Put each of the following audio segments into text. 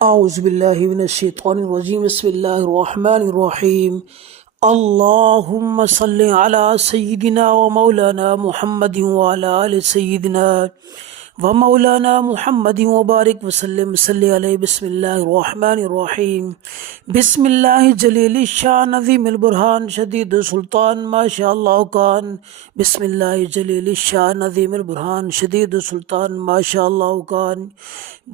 औज़ुबिल्लाहिमिनश्शैतानिर्रजीम बिस्मिल्लाहिर्रहमानिर्रहीम अल्लाहुम्मा सल्लि अला सय्यिदिना व मौलाना मुहम्मदिन व अला आलि सय्यिदिना व मौलाना मुहम्मदिन व बारिक वसल्लम सल्लि अलैहि बिस्मिल्लाहिर्रहमानिर्रहीम बिस्मिल्लाहि जलील शान अज़ीमिल बुरहान शदीद सुल्तान माशाअल्लाह कान बिस्मिल्लाहि जलील शान अज़ीमिल बुरहान शदीद सुल्तान माशाअल्लाह कान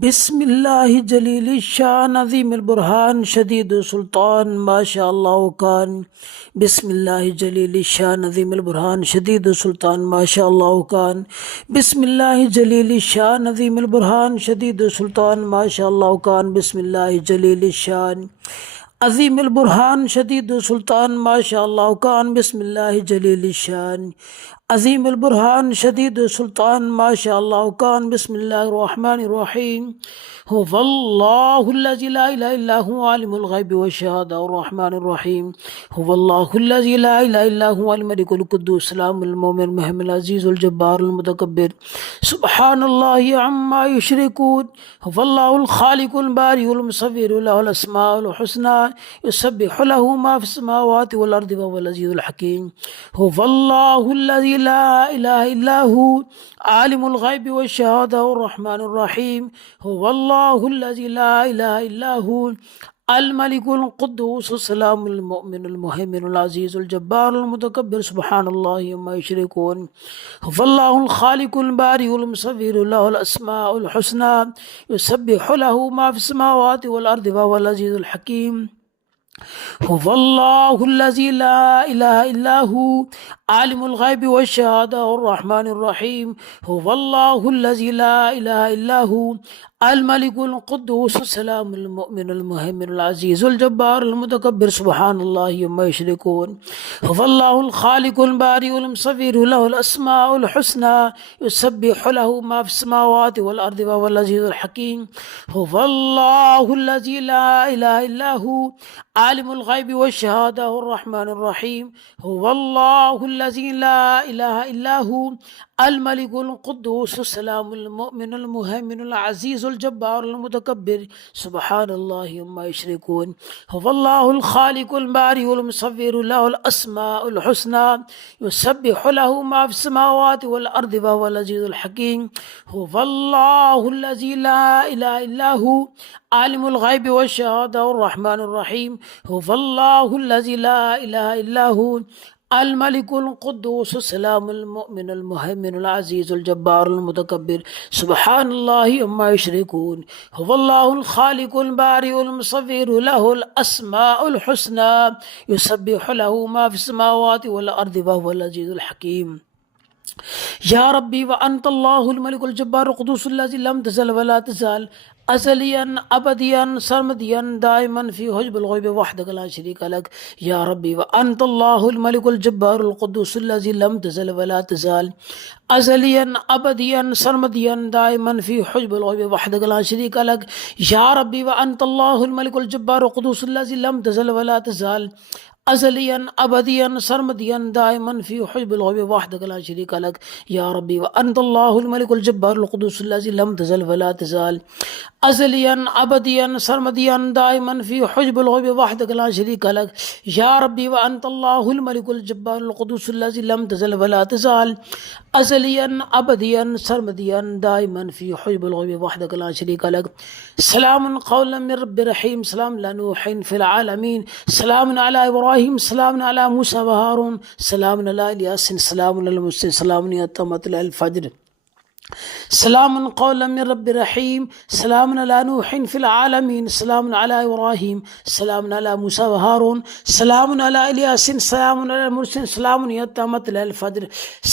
बिस्मिल्लाहि जलील शान अज़ीमिल बुरहान शदीद सुल्तान माशाअल्लाह कान बिस्मिल्लाहि जलील शान अज़ीमिल बुरहान शदीद सुल्तान माशाअल्लाह कान बिस्मिल्लाहि जलील शान अज़ीमिल बुरहान शदीद सुल्तान माशाअल्लाह कान बिस्मिल्लाहि जलील शान अज़ीमिल बुरहान शदीद सुल्तान माशाअल्लाह कान बिस्मिल्लाहि जलील शान अज़ीमिल बुरहान शदीद सुल्तान माशाअल्लाह कान बिस्मिल्लाहिर्रहमानिर्रहीम हुवल्लाहुल्लज़ी ला इलाहा इल्ला हुवा आलिमुल ग़ैबि वश्शहादा अर्रहमानिर्रहीम हुवल्लाहुल्लज़ी ला इलाहा इल्ला हुवल मलिकुल कुद्दूस सलामुल मुमिनुल मुहैमिनुल अज़ीज़ुल जब्बारुल मुतकब्बिर सुब्हानल्लाहि अम्मा युशरिकून हुवल्लाहुल खालिकुल बारिउल मुसव्विरु लहुल अस्माउल हुस्ना युसब्बिहु लहु मा फिस समावाति वल अर्दि वहुवल अज़ीज़ुल हकीम हुवल्लाहुल्लज़ी ला इलाहा इल्ला हु आलिमुल ग़ैबि वश्शहादा अर्रहमानिर रहीम हुवल्लाहुल्लज़ी ला इलाहा इल्ला हु अल मलिकुल कुद्दूस सलामुल मुमिनुल मुहैमिनुल अज़ीज़ुल जब्बारुल मुतकब्बिर सुब्हानल्लाहि अम्मा युशरिकून हुवल्लाहुल खालिकुल बारिउल मुसव्विरु लहुल अस्माउल हुस्ना युसब्बिहु लहु मा फिस समावाति वल अर्दि वहुवल अज़ीज़ुल हकीम हुवल्लाहुल्लज़ी ला इलाहा इल्ला हु आलिमुल ग़ैबि वश्शहादा अर्रहमानिर रहीम हुवल्लाहुल्लज़ी ला इलाहा इल्ला हु अल मलिकुल कुद्दूस सलामुल मुमिनुल मुहैमिनुल अज़ीज़ुल जब्बारुल मुतकब्बिर सुब्हानल्लाहि अम्मा युशरिकून हुवल्लाहुल खालिकुल बारिउल मुसव्विरु लहुल अस्माउल हुस्ना युसब्बिहु लहु मा फिस समावाति वल अर्दि वहुवल अज़ीज़ुल हकीम हुवल्लाहुल्लज़ी ला इलाहा इल्ला हु आलिमुल ग़ैबि वश्शहादा अर्रहमानिर रहीम हुवल्लाहुल्लज़ी ला इलाहा इल्ला हु अल मलिकुल कुद्दूस सलामुल मुमिनुल मुहैमिनुल अज़ीज़ुल जब्बारुल मुतकब्बिर सुब्हानल्लाहि अम्मा युशरिकून हुवल्लाहुल खालिकुल बारिउल मुसव्विरु लहुल अस्माउल हुस्ना युसब्बिहु लहु मा फिस समावाति वल अर्दि वहुवल अज़ीज़ुल हकीम हुवल्लाहुल्लज़ी ला इलाहा इल्ला हु आलिमुल ग़ैबि वश्शहादा अर्रहमानिर रहीम हुवल्लाहुल्लज़ी ला इलाहा इल्ला हु अल मलिकुल कुद्दूस सलामुल मुमिनुल मुहैमिनुल अज़ीज़ुल जब्बारुल मुतकब्बिर सुब्हानल्लाहि अम्मा युशरिकून हुवल्लाहुल खालिकुल बारिउल मुसव्विरु लहुल अस्माउल हुस्ना युसब्बिहु लहु मा फिस समावाति वल अर्दि वहुवल अज़ीज़ुल हकीम या रब्बी व अंतल्लाहुल मलिकुल जब्बारुल कुद्दूसुल्लज़ी लम तज़ल व ला तज़ाल अज़लियन अबदियन सरमदियन दाइमन फ़ी हुज्बिल ग़ैबि वहदक ला शरीका लक या रब्बी व अंतल्लाहुल मलिकुल जब्बारुल कुद्दूसुल्लज़ी लम तज़ल व ला तज़ाल अज़लियन अबदियन सरमदियन दाइमन फ़ी हुज्बिल ग़ैबि वहदक ला शरीका लक या रब्बी व अंतल्लाहुल मलिकुल जब्बारुल कुद्दूसुल्लज़ी लम तज़ल व ला तज़ाल अज़लियन अबदियन सरमदियन दाइमन फ़ी हुज्बिल ग़ैबि वहदक ला शरीका लक या रब्बी व अंतल्लाहुल मलिकुल जब्बारुल कुद्दूसुल्लज़ी लम तज़ल व ला तज़ाल अज़लियन अबदियन सरमदियन दाइमन फ़ी हुज्बिल ग़ैबि वहदक ला शरीका लक या रब्बी व अंतल्लाहुल मलिकुल जब्बारुल कुद्दूसुल्लज़ी लम तज़ल व ला तज़ाल अज़लियन अबदियन सरमदियन दाइमन फ़ी हुज्बिल ग़ैबि वहदक ला शरीका लक सलामुन क़ौलन मिर रब्बिर रहीम सलामुन अला नूहिन फ़िल आलमीन सलामुन अला इब्राहीम सलामुन अला मूसा व हारून सलामुन अला यासीन सलामुन अल मुरसलीन सलामुन हत्ता मतलअल फ़ज्र सलामुन क़ौलन मिर रब्बिर रहीम सलामुन अला नूहिन फ़िल आलमीन सलामुन अला इब्राहीम सलामुन अला मूसा व हारून सलामुन अला यासीन सलामुन अल मुरसलीन सलामुन हत्ता मतलअल फ़ज्र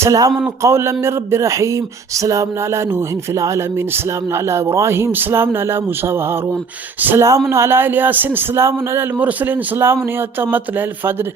सलामुन क़ौलन मिर रब्बिर रहीम सलामुन अला नूहिन फ़िल आलमीन सलामुन अला इब्राहीम सलामुन अला मूसा व हारून सलामुन अला यासीन सलामुन अल मुरसलीन सलामुन हत्ता मतलअल फ़ज्र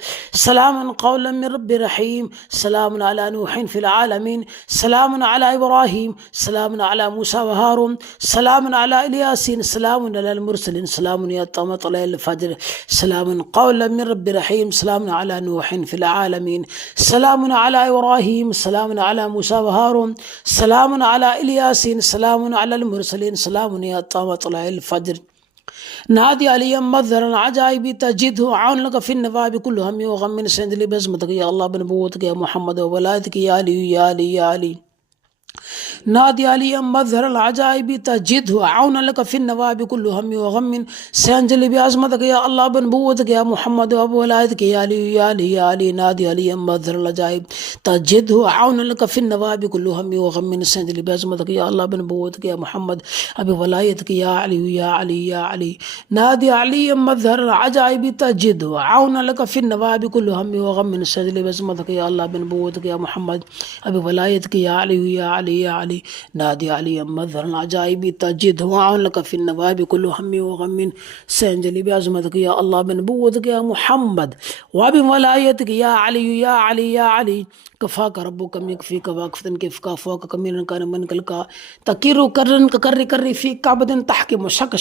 सलामुन क़ौलन मिर रब्बिर रहीम सलामुन अला नूहिन फ़िल आलमीन सलामुन अला इब्राहीम सलामुन अला मूसा व हारून सलामुन अला यासीन सलामुन अल मुरसलीन सलामुन हत्ता मतलअल फ़ज्र सलामुन क़ौलन मिर रब्बिर रहीम सलामुन अला नूहिन फ़िल आलमीन सलामुन अला इब्राहीम सलामुन अला मूसा व हारून सलामुन अला यासीन सलामुन अल मुरसलीन सलामुन हत्ता मतलअल फ़ज्र نادي علي مظهر العجائب تجده عون لك في النواب كل هم وغم سندلي بزمتك يا الله بنبوتك يا محمد وولايتك يا علي يا علي يا علي. نادي علي مظهر العجائب تجده عونا لك في النواب كل هم وغم سينجلي بعظمتك يا الله بنبوتك يا محمد وبولايتك يا علي يا علي يا علي. نادي علي مظهر العجائب تجده عونا لك في النواب كل هم وغم سينجلي بعظمتك يا الله بنبوتك يا محمد وبولايتك يا علي يا علي يا علي. نادي علي مظهر العجائب تجده عونا لك في النواب كل هم وغم سينجلي بعظمتك يا الله بنبوتك يا محمد وبولايتك يا علي يا علي يا علي. نادي علي مظهر العجائب تجده وعون لك في النواب كل هم وغم سينجلي بعظمتك يا الله بنبوتك يا محمد وبولايتك يا علي يا علي يا علي. كفاك ربك يكفيك واقفة كيف كافوك كمينا كان من كلك تكير كرن كري في كعبة تحكم شك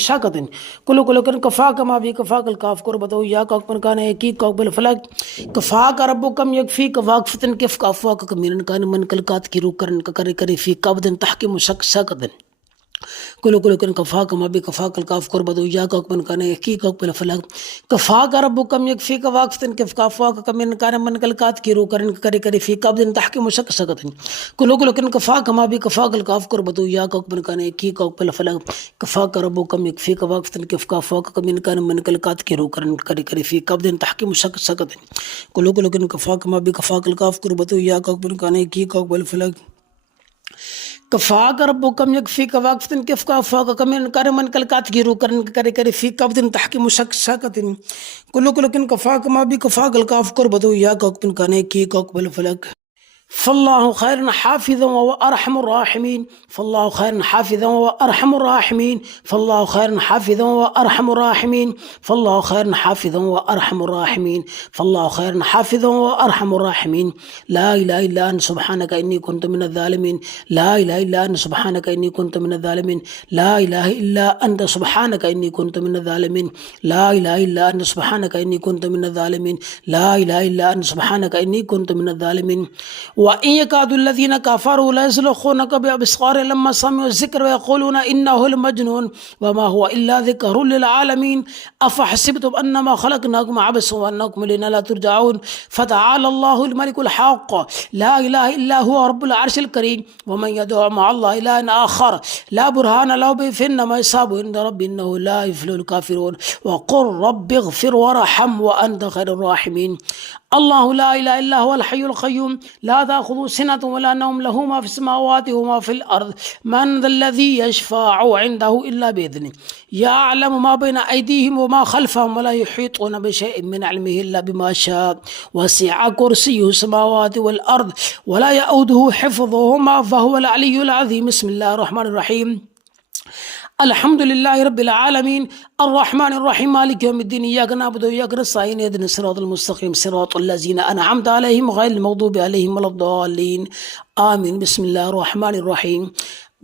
كل كن كفاك ما في كفاك الكاف كربته يا كوك كان يكي كوك بالفلك كفاك ربك يكفيك واقفة كيف كافوك كمينا كان من كلك تكير كرن كري في كعبة تحكم شك كل كن كفاك ما بي كفاك الكاف كربته يا كوك كان يكي كوك بالفلك كفاك ربك يكفيك واقفة كيف كافوك كمينا كان من كلك تكير كرن كري في كعبة تحكم شك كل كن كفاك ما بي كفاك الكاف كربته يا كوك كان يكي كوك بالفلك كفاك ربك يكفيك واقفة كيف كافوك كمينا كان من كلك تكير كرن كري في كعبة تحكم شك كل كن كفاك ما بي كفاك الكاف كربته يا كوك كان يكي كوك بالفلك كفاك ربك يكفيك واقفة كيف كافوك كمن كان من كلكات كيرو كري في كبد تحكي مشككة كل كن كفاك ما بي كفاك الكاف كربتو يا كوك كان كي كوك بالفلك فالله خير حافظا وأرحم الراحمين فالله خير حافظا وأرحم الراحمين فالله خير حافظا وأرحم الراحمين فالله خير حافظا وأرحم الراحمين فالله خير حافظا وأرحم الراحمين. لا إله إلا أنت سبحانك إني كنت من الظالمين لا إله إلا أنت سبحانك إني كنت من الظالمين لا إله إلا أنت سبحانك إني كنت من الظالمين لا إله إلا أنت سبحانك إني كنت من الظالمين لا إله إلا أنت سبحانك إني كنت من الظالمين. وإن يكاد الذين كفروا ليزلقونك بأبصار لما سمعوا الذكر ويقولون إنه لمجنون وما هو إلا ذكر للعالمين أفحسبتم أنما خلقناكم عبثا وأنكم إلينا لا ترجعون فتعالى الله الملك الحق لا إله إلا هو رب العرش الكريم. ومن يدعو مع الله إلها آخر لا برهان له به فإنما يصاب عند ربي إنه لا يفلح الكافرون. وقل رب اغفر وارحم وأنت خير الراحمين. الله لا إله إلا هو الحي القيوم لا تأخذه سنة ولا نوم له ما في السماوات وما في الأرض من ذا الذي يشفع عنده إلا بإذنه يعلم ما بين أيديهم وما خلفهم ولا يحيطون بشيء من علمه إلا بما شاء وسع كرسيه السماوات والأرض ولا يؤوده حفظهما فهو العلي العظيم. بسم الله الرحمن الرحيم الحمد لله رب العالمين الرحمن الرحيم مالك يوم الدين إياك نعبد وإياك نستعين اهدنا الصراط المستقيم صراط الذين أنعمت عليهم غير المغضوب عليهم ولا الضالين آمين. بسم الله الرحمن الرحيم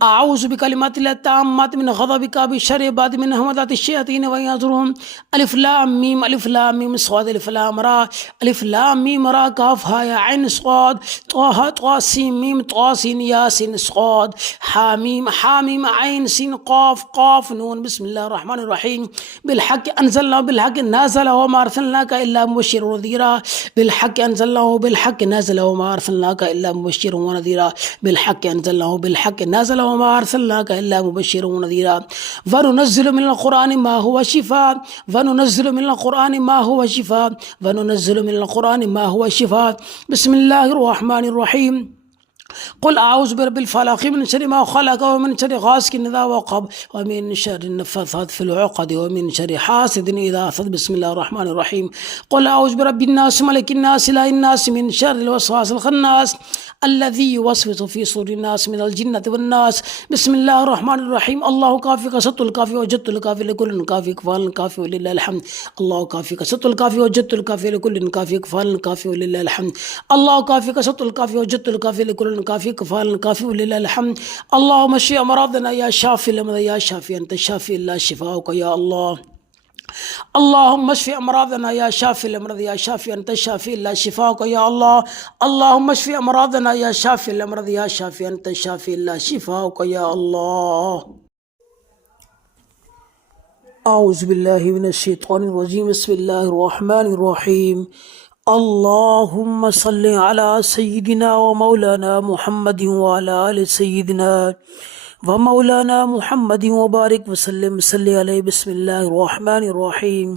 أعوذ بكلمات الله التامات من غضبك بشر بعد من همزات الشياطين ويحضرون. ألف لام ميم ألف لام ميم صاد ألف لام را ألف لام ميم را كاف ها يا عين صاد طه طا سين ميم طا سين يا سين صاد حاميم حاميم عين سين قاف قاف نون. بسم الله الرحمن الرحيم بالحق أنزلنا بالحق نازل وما أرسلناك إلا مبشرا ونذيرا بالحق أنزلناه بالحق نازل وما أرسلناك إلا مبشرا ونذيرا بالحق أنزلناه بالحق نازل وما أرسلناك إلا مبشرا ونذيرا. وننزل من القرآن ما هو شفاء وننزل من القرآن ما هو شفاء وننزل من القرآن ما هو شفاء. بسم الله الرحمن الرحيم قل أعوذ برب الفلق من شر ما خلق ومن شر غاسق إذا وقب ومن شر النفاثات في العقد ومن شر حاسد إذا حسد. بسم الله الرحمن الرحيم قل أعوذ برب الناس ملك الناس إله الناس من شر الوسواس الخناس الذي يوسوس في صدور الناس من الجنة والناس. بسم الله الرحمن الرحيم الله كافيك ست الكافي وجدت الكافي لكل كافي كفال كافي ولله الحمد الله كافيك ست الكافي وجدت الكافي لكل كافي كفال كافي ولله الحمد الله كافيك ست الكافي وجدت الكافي لكل كافي كفال كافي ولله الحمد. اللهم اشف أمراضنا يا شافي الأمراض يا شافي أنت الشافي لا شفاؤك يا الله. اللهم اشف أمراضنا يا شافي الأمراض يا شافي أنت الشافي لا شفاؤك يا الله. اللهم اشف أمراضنا يا شافي الأمراض يا شافي أنت الشافي لا شفاؤك يا الله. औज़ुबिल्लाहिमिनश्शैतानिर्रजीम बिस्मिल्लाहिर्रहमानिर्रहीम अल्लाहुम्मा सल्लि अला सय्यिदिना व मौलाना मुहम्मदिन व अला आलि सय्यिदिना व मौलाना मुहम्मदिन व बारिक वसल्लम सल्लि अलैहि बिस्मिल्लाहिर्रहमानिर्रहीम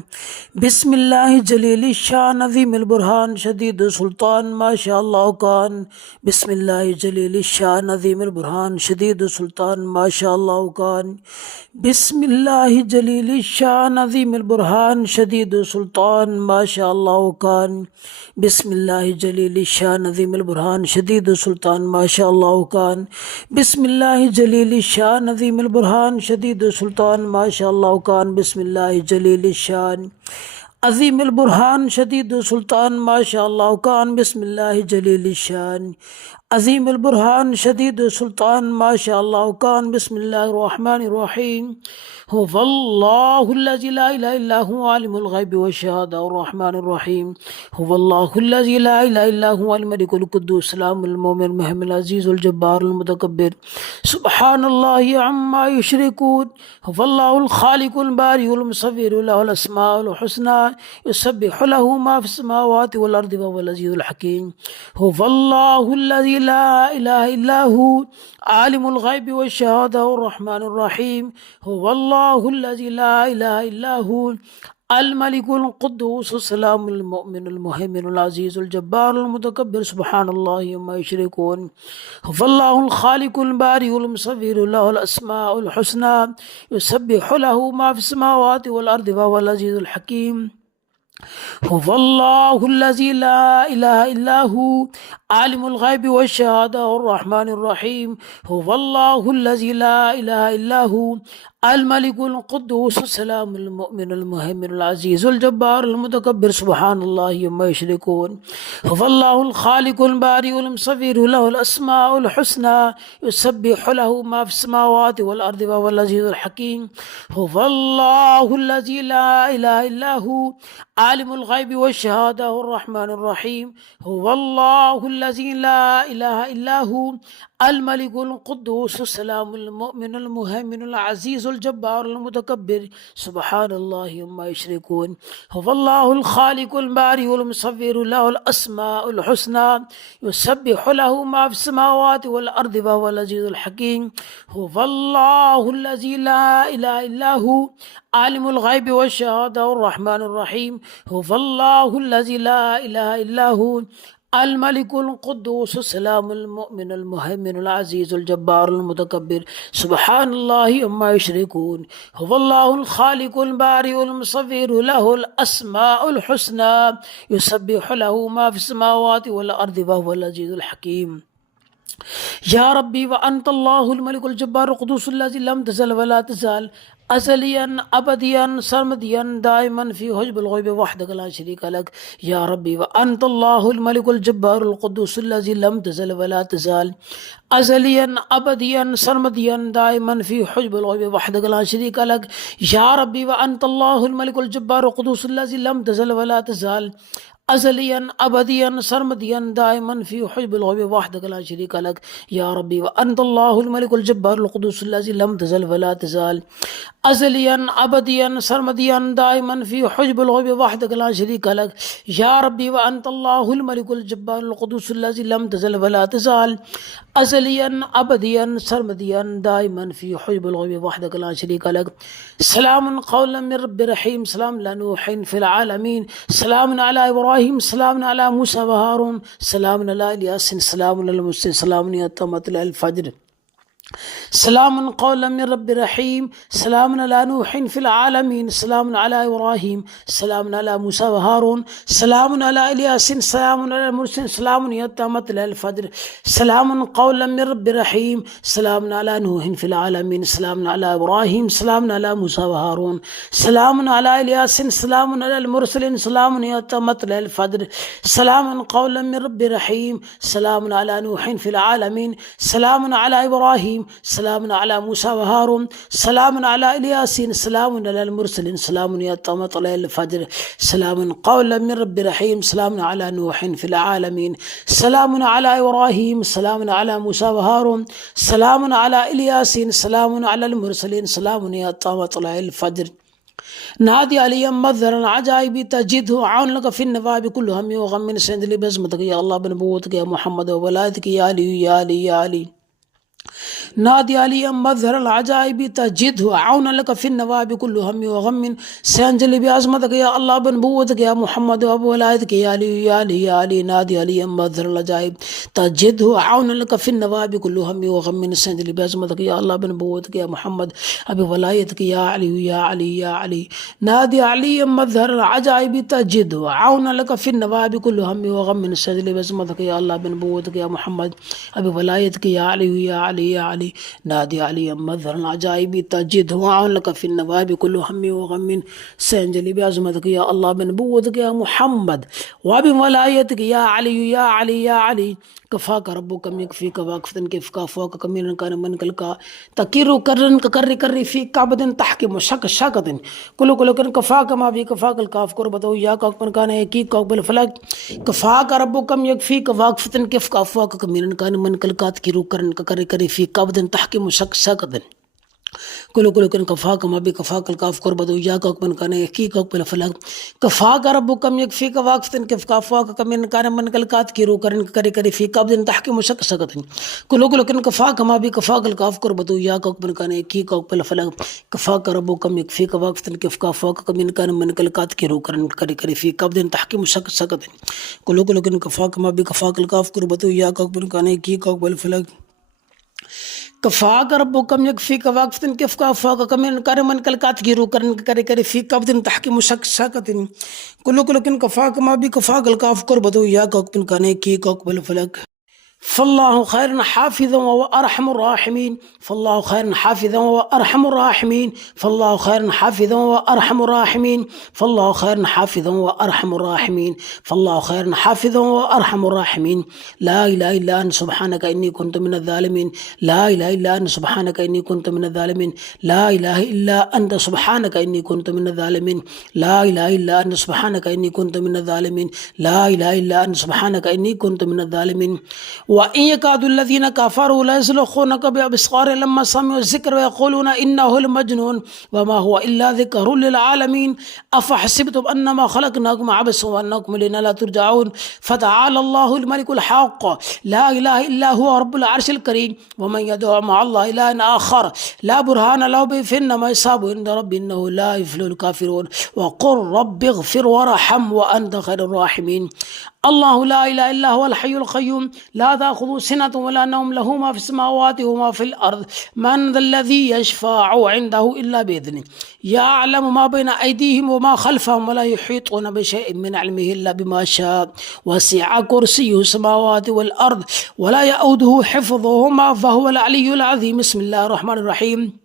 बिस्मिल्लाहि जलीलिश शान अज़ीमिल बुरहान शदीदुल सुल्तान माशाअल्लाह कान बिस्मिल्लाहि जलीलिश शान अज़ीमिल बुरहान शदीदुल सुल्तान माशाअल्लाह कान बिस्मिल्लाहि जलीलिश शान अज़ीमिल बुरहान शदीदुल सुल्तान माशाअल्लाह कान बिस्मिल्लाहि जलीलिश शान अज़ीमिल बुरहान शदीदुल सुल्तान माशाअल्लाह कान बिस्मिल्लाहि जलीलिश शान अज़ीमिल बुरहान शदीदुल सुल्तान माशाअल्लाह कान बिस्मिल्लाहि जलीलिश शान अज़ीमिल बुरहान शदीदुल सुल्तान माशाअल्लाह कान बिस्मिल्लाहि जलीलिश शान अज़ीमिल बुरहान शदीदुल सुल्तान माशाअल्लाह कान बिस्मिल्लाहिर रहमानिर रहीम हुवल्लाहुल्लज़ी ला इलाहा इल्ला हुवा आलिमुल ग़ैबि वश्शहादा अर्रहमानिर रहीम हुवल्लाहुल्लज़ी ला इलाहा इल्ला हुवल मलिकुल कुद्दूस सलामुल मुमिनुल मुहैमिनुल अज़ीज़ुल जब्बारुल मुतकब्बिर सुब्हानल्लाहि अम्मा युशरिकून हुवल्लाहुल खालिकुल बारिउल मुसव्विरु लहुल अस्माउल हुस्ना युसब्बिहु लहु मा फिस समावाति वल अर्दि व हुवल अज़ीज़ुल हकीम हुवल्लाहुल्लज़ी ला इलाहा इल्ला हु आलिमुल ग़ैबि वश्शहादा अर्रहमानिर रहीम हुवल्लाहुल्लज़ी ला इलाहा इल्ला हु अल मलिकुल कुद्दूस सलामुल मुमिनुल मुहैमिनुल अज़ीज़ुल जब्बारुल मुतकब्बिर सुब्हानल्लाहि अम्मा युशरिकून हुवल्लाहुल खालिकुल बारिउल मुसव्विरु लहुल अस्माउल हुस्ना युसब्बिहु लहु मा फिस समावाति वल अर्दि व हुवल अज़ीज़ुल हकीम हुवल्लाहुल्लज़ी ला इलाहा इल्ला हु आलिमुल ग़ैबि वश्शहादा अर्रहमानिर रहीम हुवल्लाहुल्लज़ी ला इलाहा इल्ला हु अल मलिकुल कुद्दूस सलामुल मुमिनुल मुहैमिनुल अज़ीज़ुल जब्बारुल मुतकब्बिर सुब्हानल्लाहि अम्मा युशरिकून हुवल्लाहुल खालिकुल बारिउल मुसव्विरु लहुल अस्माउल हुस्ना युसब्बिहु लहु मा फिस समावाति वल अर्दि व हुवल अज़ीज़ुल हकीम हुवल्लाहुल्लज़ी ला इलाहा इल्ला हु आलिमुल ग़ैबि वश्शहादा अर्रहमानिर रहीम हुवल्लाहुल्लज़ी ला इलाहा इल्ला हु अल मलिकुल कुद्दूस सलामुल मुमिनुल मुहैमिनुल अज़ीज़ुल जब्बारुल मुतकब्बिर सुब्हानल्लाहि अम्मा युशरिकून हुवल्लाहुल खालिकुल बारिउल मुसव्विरु लहुल अस्माउल हुस्ना युसब्बिहु लहु मा फिस समावाति वल अर्दि व हुवल अज़ीज़ुल हकीम हुवल्लाहुल्लज़ी ला इलाहा इल्ला हु आलिमुल ग़ैबि वश्शहादा अर्रहमानिर रहीम हुवल्लाहुल्लज़ी ला इलाहा इल्ला हु अल मलिकुल कुद्दूस सलामुल मुमिनुल मुहैमिनुल अज़ीज़ुल जब्बारुल मुतकब्बिर सुब्हानल्लाहि अम्मा युशरिकून हुवल्लाहुल खालिकुल बारिउल मुसव्विरु लहुल अस्माउल हुस्ना युसब्बिहु लहु मा फिस समावाति वल अर्दि व हुवल अज़ीज़ुल हकीम या रब्बी व अंतल्लाहुल मलिकुल जब्बारुल कुद्दूसुल्लज़ी लम तज़ल व ला तज़ाल अज़लियन अबदियन सरमदियन दाइमन फ़ी हुज्बुल ग़ैबि वहदक ला शरीका लक या रब्बी व अंतल्लाहुल मलिकुल जब्बारुल कुद्दूसुल्लज़ी लम तज़ल व ला तज़ाल अज़लियन अबदियन सरमदियन दाइमन फ़ी हुज्बुल ग़ैबि वहदक ला शरीका लक या रब्बी व अंतल्लाहुल मलिकुल जब्बारुल कुद्दूसुल्लज़ी लम तज़ल व ला तज़ाल अज़लियन अबदियन सरमदियन दाइमन फ़ी हुज्बुल ग़ैबि वहदक ला शरीका लक या रब्बी व अंतल्लाहुल मलिकुल जब्बारुल कुद्दूसुल्लज़ी लम तज़ल व ला तज़ाल अज़लियन अबदियन सरमदियन दाइमन फ़ी हुज्बुल ग़ैबि वहदक ला शरीका लक या रब्बी व अंतल्लाहुल मलिकुल जब्बारुल कुद्दूसुल्लज़ी लम तज़ल व ला तज़ाल अज़लियन अबदियन सरमदियन दाइमन फ़ी हुज्बुल ग़ैबि वहदक ला शरीका लक सलामुन क़ौलन मिर रब्बिर रहीम सलामुन अला नूहिन फ़िल आलमीन सलामुन अला इब्राहीम सलामुन अला मूसा व हारून सलामुन अला यासीन सलामुन अला मुरसलीन सलामुन हत्ता मत्लअल फ़ज्र सलामुन क़ौलन मिर रब्बिर रहीम सलामुन अला नूहिन फ़िल आलमीन सलामुन अला इब्राहीम सलामुन अला मूसा व हारून सलामुन अला यासीन सलामुन अला मुरसलीन सलामुन हत्ता मत्लअल फ़ज्र सलामुन क़ौलन मिर रब्बिर रहीम सलामुन अला नूहिन फ़िल आलमीन सलामुन अला इब्राहीम सलामुन अला मूसा व हारून सलामुन अला यासीन सलामुन अला मुरसलीन सलामुन हत्ता मत्लअल फ़ज्र सलामुन क़ौलन मिर रब्बिर रहीम सलामुन अला नूहिन फ़िल आलमीन सलामुन अला इब्राहीम सलामुन अला मूसा व हारून सलामुन अला यासीन सलामुन अला मुरसलीन सलामुन हत्ता मत्लअल फ़ज्र सलामुन क़ौलन मिर रब्बिर रहीम सलामुन अला नूहिन फ़िल आलमीन सलामुन अला इब्राहीम सलामुन अला मूसा व हारून सलामुन अला यासीन सलामुन अला मुरसलीन सलामुन हत्ता मत्लअल फ़ज्र نادي علي مظهر العجائب تجده عون لك في النواب كل هم وغم سند لي بزمتك يا الله بنبوتك يا محمد وولادك يا علي يا علي يا علي. نادي علي مظهر العجائب تجده عونا لك في النواب كل هم وغم سينجلي بعظمتك يا الله بنبوتك يا محمد وبولادك يا علي يا علي يا علي. نادي علي مظهر العجائب تجده عونا لك في النواب كل هم وغم سينجلي بعظمتك يا الله بنبوتك يا محمد وبولادك يا علي يا علي يا علي. نادي علي مظهر العجائب تجده عونا لك في النواب كل هم وغم سينجلي بعظمتك يا الله بنبوتك يا محمد وبولادك يا علي يا علي يا علي. نادي علي مظهر العجائب تجده عون لك في النواب كل هم وغم سينجلي بعظمتك يا الله بنبوتك يا محمد وبولايتك يا علي يا علي يا علي. كفاك ربك يكفيك واكفة كيف كافوك كمين كان من كلك تكير كرن ككر كر في كعبد تحكم شك شكد كل كن كفاك ما في كفاك الكاف قربته يا كوك من كان يكي كوك بالفلك كفاك ربك يكفيك واكفة كيف كافوك كمين كان من كلك تكير كرن ككر كر في كعبد تحكم شك شكد كل كن كفاك ما بكفاك الكاف قربته يا كوك من كان يكي كوك بالفلك كفاك ربك يكفيك واكفة كيف كافوك كمين كان من كلكات كيرو كرن كري كري في كابدن تحكي مشك سكتن كل كن كفاك ما بكفاك الكاف قربته يا كوك من كان يكي كوك بالفلك كفاك ربك يكفيك واكفة كيف كافوك كمين كان من كلكات كيرو كرن كري كري في كابدن تحكي مشك سكتن كل كن كفاك ما بكفاك الكاف قربته يا كوك من كان يكي كوك بالفلك كفاك ربك يكفيك واكفة كيف كافوك كمين كان من كلكات كيرو كرن كري كري في كابدن تحكي مشك سكتن كل كن كفاك ما بكفاك الكاف قربته يا كوك من كان يكي كوك بالفلك فالله خير حافظا وأرحم الراحمين فالله خير حافظا وأرحم الراحمين فالله خير حافظا وأرحم الراحمين فالله خير حافظا وأرحم الراحمين فالله خير حافظا وأرحم الراحمين. لا إله إلا أنت سبحانك إني كنت من الظالمين لا إله إلا أنت سبحانك إني كنت من الظالمين لا إله إلا أنت سبحانك إني كنت من الظالمين لا إله إلا أنت سبحانك إني كنت من الظالمين لا إله إلا أنت سبحانك إني كنت من الظالمين. وإن يكاد الذين كفروا لا يزلقونك بأبصار لما سمعوا الذكر ويقولون إنه لمجنون وما هو إلا ذكر للعالمين أفحسبتم أنما خلقناكم عبثا وأنكم إلينا لا ترجعون فتعالى الله الملك الحق لا إله إلا هو رب العرش الكريم ومن يدعو مع الله إلها آخر لا برهان له به فإنما يصاب عند ربي إنه لا يفلح الكافرون وقل رب اغفر وارحم وأنت خير الراحمين. الله لا إله إلا هو الحي القيوم لا تأخذه سنة ولا نوم له ما في السماوات وما في الأرض من ذا الذي يشفع عنده إلا بإذنه يعلم ما بين أيديهم وما خلفهم ولا يحيطون بشيء من علمه إلا بما شاء وسع كرسيه السماوات والأرض ولا يؤوده حفظهما فهو العلي العظيم. بسم الله الرحمن الرحيم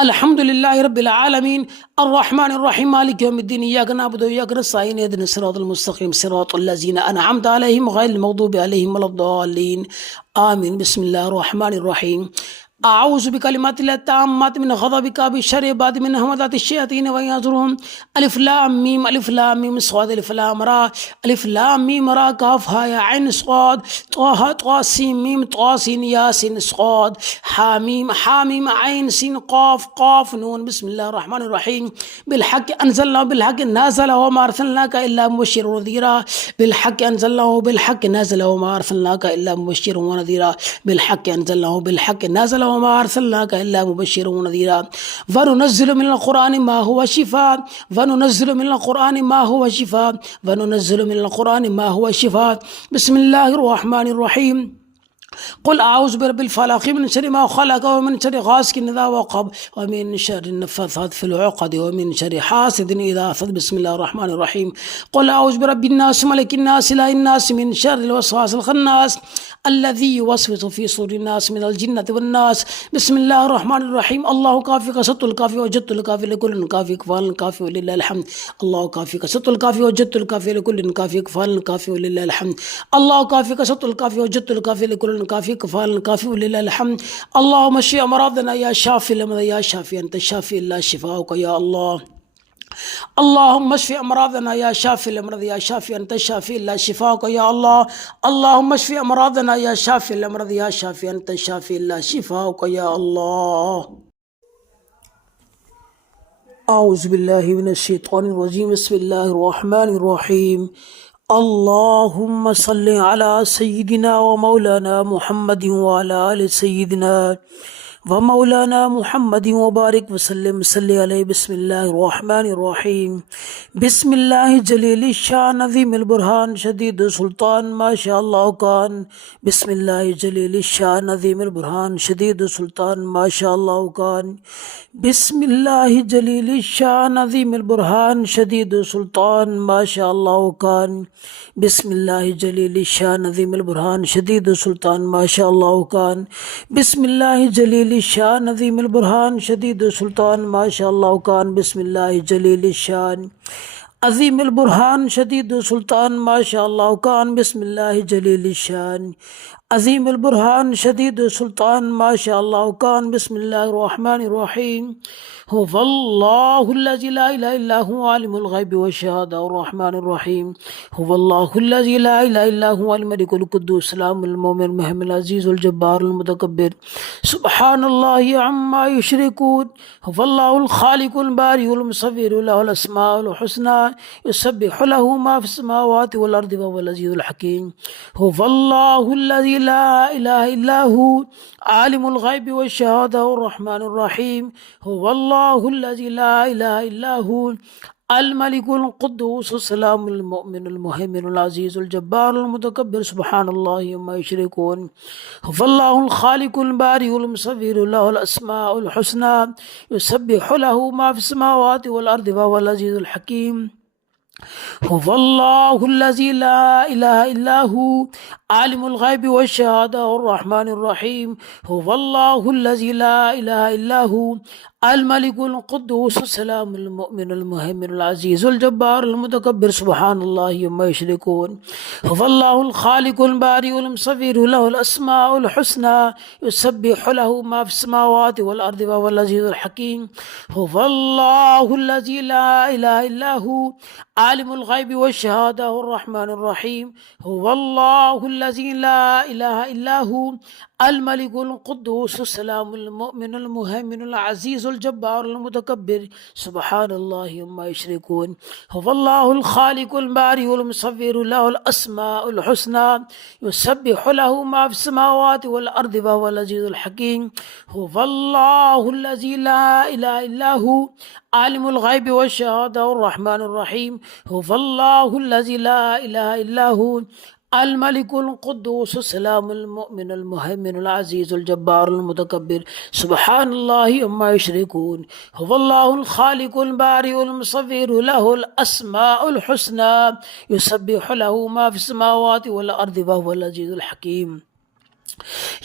الحمد لله رب العالمين الرحمن الرحيم مالك يوم الدين إياك نعبد وإياك نستعين اهدنا الصراط المستقيم صراط الذين أنعمت عليهم غير المغضوب عليهم ولا الضالين آمين. بسم الله الرحمن الرحيم أعوذ بكلمات الله التامات من غضبك بشر بعد من همزات الشياطين ويحضرون ألف لام ميم ألف لام ميم صاد ألف لام را ألف لام ميم را كاف ها يا عين صاد طه طا سين ميم طا سين ياسين صاد حاميم حاميم عين سين قاف قاف نون. بسم الله الرحمن الرحيم بالحق أنزلنا بالحق نازل وما أرسلناك إلا مبشرا ونذيرا بالحق أنزلناه بالحق نازل وما أرسلناك إلا مبشرا ونذيرا بالحق أنزلناه بالحق نازل وما أرسلناك إلا مبشرا ونذيرا وننزل من القرآن ما هو شفاء وننزل من القرآن ما هو شفاء وننزل من القرآن ما هو شفاء. بسم الله الرحمن الرحيم قل أعوذ برب الفلق من شر ما خلق ومن شر غاسق إذا وقب ومن شر النفاثات في العقد ومن شر حاسد إذا حسد. بسم الله الرحمن الرحيم قل أعوذ برب الناس ملك الناس إله الناس من شر الوسواس الخناس الذي يوسوس في صدور الناس من الجنة والناس. بسم الله الرحمن الرحيم الله كافيك ست الكافي وجدت الكافي لكل كافي كفال كافي ولله الحمد الله كافيك ست الكافي وجدت الكافي لكل كافي كفال كافي ولله الحمد الله كافيك ست الكافي وجدت الكافي لكل كافي كفال كافي ولله الحمد. اللهم اشف أمراضنا يا شافي الأمراض يا شافي أنت الشافي إلا شفاؤك يا الله. اللهم اشف أمراضنا يا شافي الأمراض يا شافي أنت الشافي إلا شفاؤك يا الله. اللهم اشف أمراضنا يا شافي الأمراض يا شافي أنت الشافي إلا شفاؤك يا الله. औज़ुबिल्लाहिमिनश्शैतानिर्रजीम बिस्मिल्लाहिर्रहमानिर्रहीम अल्लाहुम्मा सल्लि अला सय्यिदिना व मौलाना मुहम्मदिन व अला आलि सय्यिदिना व मौलाना मुहम्मदिन व बारिक वसल्लम सल्लि अलैहि बिस्मिल्लाहिर्रहमानिर्रहीम बिस्मिल्लाहि जलीलिश शान अज़ीमिल बुरहान शदीदुस सुल्तान माशाअल्लाह कान बिस्मिल्लाहि जलीलिश शान अज़ीमिल बुरहान शदीदुस सुल्तान माशाअल्लाह कान बिस्मिल्लाहि जलीलिश शान अज़ीमिल बुरहान शदीदुस सुल्तान माशाअल्लाह कान बिस्मिल्लाहि जलीलिश शान अज़ीमिल बुरहान शदीदुस सुल्तान माशाअल्लाह कान बिस्मिल्लाहि जलीलिश शान अज़ीमिल बुरहान शदीदुस सुल्तान माशाअल्लाह कान बिस्मिल्लाहि जलीलिश शान अज़ीमिल बुरहान शदीदुस सुल्तान माशाअल्लाह कान बिस्मिल्लाहि जलीलिश शान अज़ीमिल बुरहान शदीदुस सुल्तान माशाअल्लाह कान बिस्मिल्लाहिर रहमानिर रहीम हुवल्लाहुल्लज़ी ला इलाहा इल्ला हुवा आलिमुल ग़ैबि वश्शहादा अर्रहमानिर रहीम हुवल्लाहुल्लज़ी ला इलाहा इल्ला हुवल मलिकुल कुद्दूस सलामुल मुमिनुल मुहैमिनुल अज़ीज़ुल जब्बारुल मुतकब्बिर सुब्हानल्लाहि अम्मा युशरिकून हुवल्लाहुल खालिकुल बारिउल मुसव्विरु लहुल अस्माउल हुस्ना युसब्बिहु लहु मा फिस समावाति वल अर्दि व हुवल अज़ीज़ुल हकीम हुवल्लाहुल्लज़ी ला इलाहा इल्ला हु आलिमुल ग़ैबि वश्शहादा अर्रहमानिर रहीम हुवल्लाहुल्लज़ी ला इलाहा इल्ला हु अल मलिकुल कुद्दूस सलामुल मुमिनुल मुहैमिनुल अज़ीज़ुल जब्बारुल मुतकब्बिर सुब्हानल्लाहि अम्मा युशरिकून हुवल्लाहुल खालिकुल बारिउल मुसव्विरु लहुल अस्माउल हुस्ना युसब्बिहु लहु मा फिस समावाति वल अर्दि व हुवल अज़ीज़ुल हकीम हुवल्लाहुल्लज़ी ला इलाहा इल्ला हु आलिमुल ग़ैबि वश्शहादा अर्रहमानिर रहीम हुवल्लाहुल्लज़ी ला इलाहा इल्ला हु अल मलिकुल कुद्दूस सलामुल मुमिनुल मुहैमिनुल अज़ीज़ुल जब्बारुल मुतकब्बिर सुब्हानल्लाहि अम्मा युशरिकून हुवल्लाहुल खालिकुल बारिउल मुसव्विरु लहुल अस्माउल हुस्ना युसब्बिहु लहु मा फिस समावाति वल अर्दि व हुवल अज़ीज़ुल हकीम हुवल्लाहुल्लज़ी ला इलाहा इल्ला हु आलिमुल ग़ैबि वश्शहादा अर्रहमानिर रहीम हुवल्लाहुल्लज़ी ला इलाहा इल्ला हु अल मलिकुल कुद्दूस सलामुल मुमिनुल मुहैमिनुल अज़ीज़ुल जब्बारुल मुतकब्बिर सुब्हानल्लाहि अम्मा युशरिकून हुवल्लाहुल खालिकुल बारिउल मुसव्विरु लहुल अस्माउल हुस्ना युसब्बिहु लहु मा फिस समावाति वल अर्दि व हुवल अज़ीज़ुल हकीम हुवल्लाहुल्लज़ी ला इलाहा इल्ला हु आलिमुल ग़ैबि वश्शहादा अर्रहमानिर रहीम हुवल्लाहुल्लज़ी ला इलाहा इल्ला हु अल मलिकुल कुद्दूस सलामुल मुमिनुल मुहैमिनुल अज़ीज़ुल जब्बारुल मुतकब्बिर सुब्हानल्लाहि अम्मा युशरिकून हुवल्लाहुल खालिकुल बारिउल मुसव्विरु लहुल अस्माउल हुस्ना युसब्बिहु लहु मा फिस समावाति वल अर्दि व हुवल अज़ीज़ुल हकीम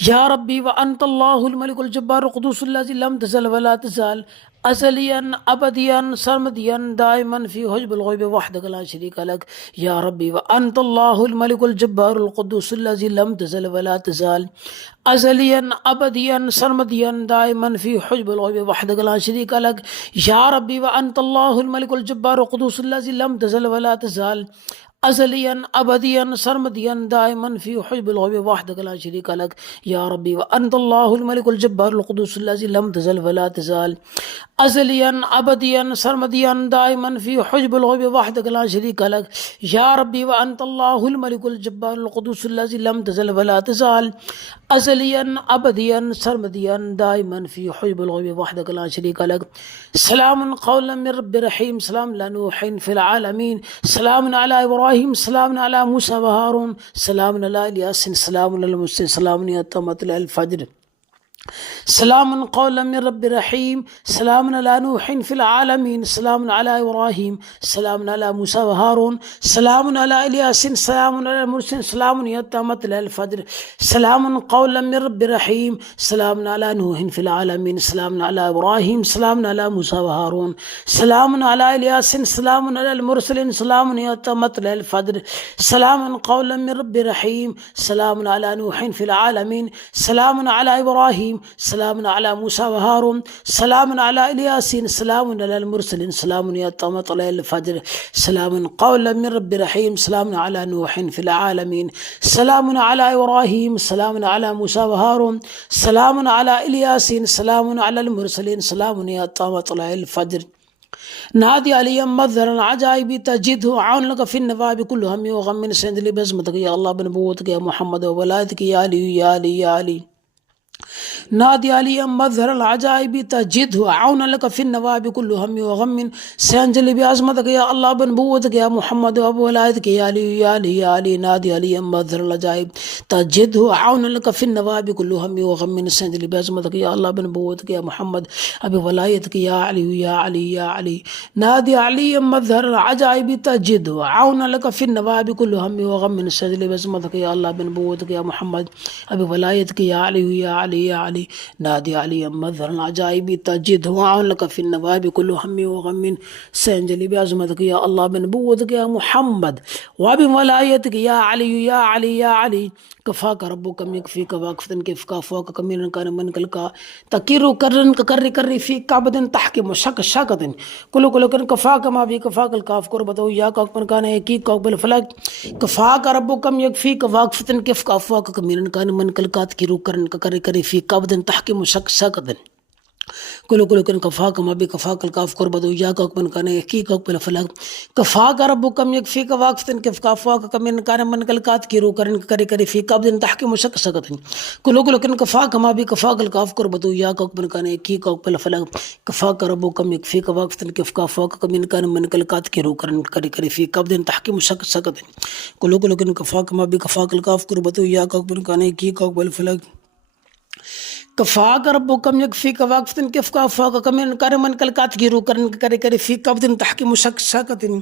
या रब्बी व अंतल्लाहुल मलिकुल जब्बारुल कुद्दूसुल्लज़ी लम तज़ल व ला तज़ाल अज़लियन अबदियन सरमदियन दाइमन फ़ी हुज्बुल ग़ैबि वहदक ला शरीका लक या रब्बी व अंतल्लाहुल मलिकुल जब्बारुल कुद्दूसुल्लज़ी लम तज़ल व ला तज़ाल अज़लियन अबदियन सरमदियन दाइमन फ़ी हुज्बुल ग़ैबि वहदक ला शरीका लक या रब्बी व अंतल्लाहुल मलिकुल जब्बारुल कुद्दूसुल्लज़ी लम तज़ल व ला तज़ाल अज़लियन अबदियन सरमदियन दाइमन फ़ी हुज्बुल ग़ैबि वहदक ला शरीका लक या रब्बी व अंतल्लाहुल मलिकुल जब्बारुल कुद्दूसुल्लज़ी लम तज़ल व ला तज़ाल अज़लियन अबदियन सरमदियन दाइमन फ़ी हुज्बुल ग़ैबि वहदक ला शरीका लक या रब्बी व अंतल्लाहुल मलिकुल जब्बारुल कुद्दूसुल्लज़ी लम तज़ल व ला तज़ाल अज़लियन अबदियन सरमदियन दाइमन फ़ी हुज्बुल ग़ैबि वहदक ला शरीका लक सलामुन क़ौलन मिर रब्बिर रहीम सलामुन अला नूहिन फ़िल आलमीन सलामुन अला इब्राहीम सलामुन अला मूसा व हारून सलामुन अला यासीन सलामुन अला मुस्लिम सलामुन या मतलअल फ़ज्र सलामुन क़ौलन मिर रब्बिर रहीम सलामुन अला नूहिन फ़िल आलमीन सलामुन अला इब्राहीम सलामुन अला मूसा व हारून सलामुन अला यासीन सलामुन अला मुरसलीन सलामुन या मतलअल फ़ज्र सलामुन क़ौलन मिर रब्बिर रहीम सलामुन अला नूहिन फ़िल आलमीन सलामुन अला इब्राहीम सलामुन अला मूसा व हारून सलामुन अला यासीन सलामुन अला मुरसलीन सलामुन या मतलअल फ़ज्र सलामुन क़ौलन मिर रब्बिर रहीम सलामुन अला नूहिन फ़िल आलमीन सलामुन अला इब्राहीम सलामुन अला मूसा व हारून सलामुन अला यासीन सलामुन अला मुरसलीन सलामुन या मतलअल फ़ज्र सलामुन क़ौलन मिर रब्बिर रहीम सलामुन अला नूहिन फ़िल आलमीन सलामुन अला इब्राहीम सलामुन अला मूसा व हारून सलामुन अला यासीन सलामुन अला मुरसलीन सलामुन या मतलअल फ़ज्र نادي علي مظهر العجائب تجده عون لك في النواب كل هم وغم من سندلي بزمتك يا الله بنبوتك يا محمد وولايتك يا علي يا علي يا علي. نادي علي مظهر العجائب تجده عونا لك في النواب كل هم وغم سينجلي بعظمتك يا الله بنبوتك يا محمد وبولايتك يا علي يا علي يا علي. نادي علي مظهر العجائب تجده عونا لك في النواب كل هم وغم سينجلي بعظمتك يا الله بنبوتك يا محمد وبولايتك يا علي يا علي يا علي. نادي علي مظهر العجائب تجده عونا لك في النواب كل هم وغم سينجلي بعظمتك يا الله بنبوتك يا محمد وبولايتك يا علي يا علي يا علي. نادي علي مظهر العجائب تجده عون لك في النواب كل هم وغم سينجلي بعظمتك يا الله بنبوتك يا محمد وبولايتك يا علي يا علي يا علي. كفاك ربك كم يكفيك واقفة كيف كافوك كمين كان من كلك تكير كرن كري كري في كعبد تحكم شك شكد كل كن كفاك ما في كفاك الكاف كربتو يا كاك من كان يكي كاك بالفلك كفاك ربك كم يكفيك واقفة كيف كافوك كمين كان من كلك تكير كرن كري كري في كعبد تحكم شك شكد كل كن كفاك ما بي كفاك الكاف كربتو يا كاك من كان يكي كاك بالفلك كفاك ربك كم يكفيك واقفة كيف كافوك كمين كان من كلك تكير كرن كري كري في كعبد تحكم شك شكد كل كن كفاك ما بي كفاك الكاف كربتو يا كاك من كان يكي كاك بالفلك كفاك ربك كم يكفيك واقفة كيف كافوك كمين كان من كلك تكير كرن كري كري في كعبد تحكم شك شكد كل كن كفاك ما بي كفاك الكاف كربتو يا كاك من كان يكي كاك بالفلك كفاك ربك كم يكفيك واقفة كيف كافوك كمين كان من كلك تكير كرن كري كري في كعبد تحكم شك شكد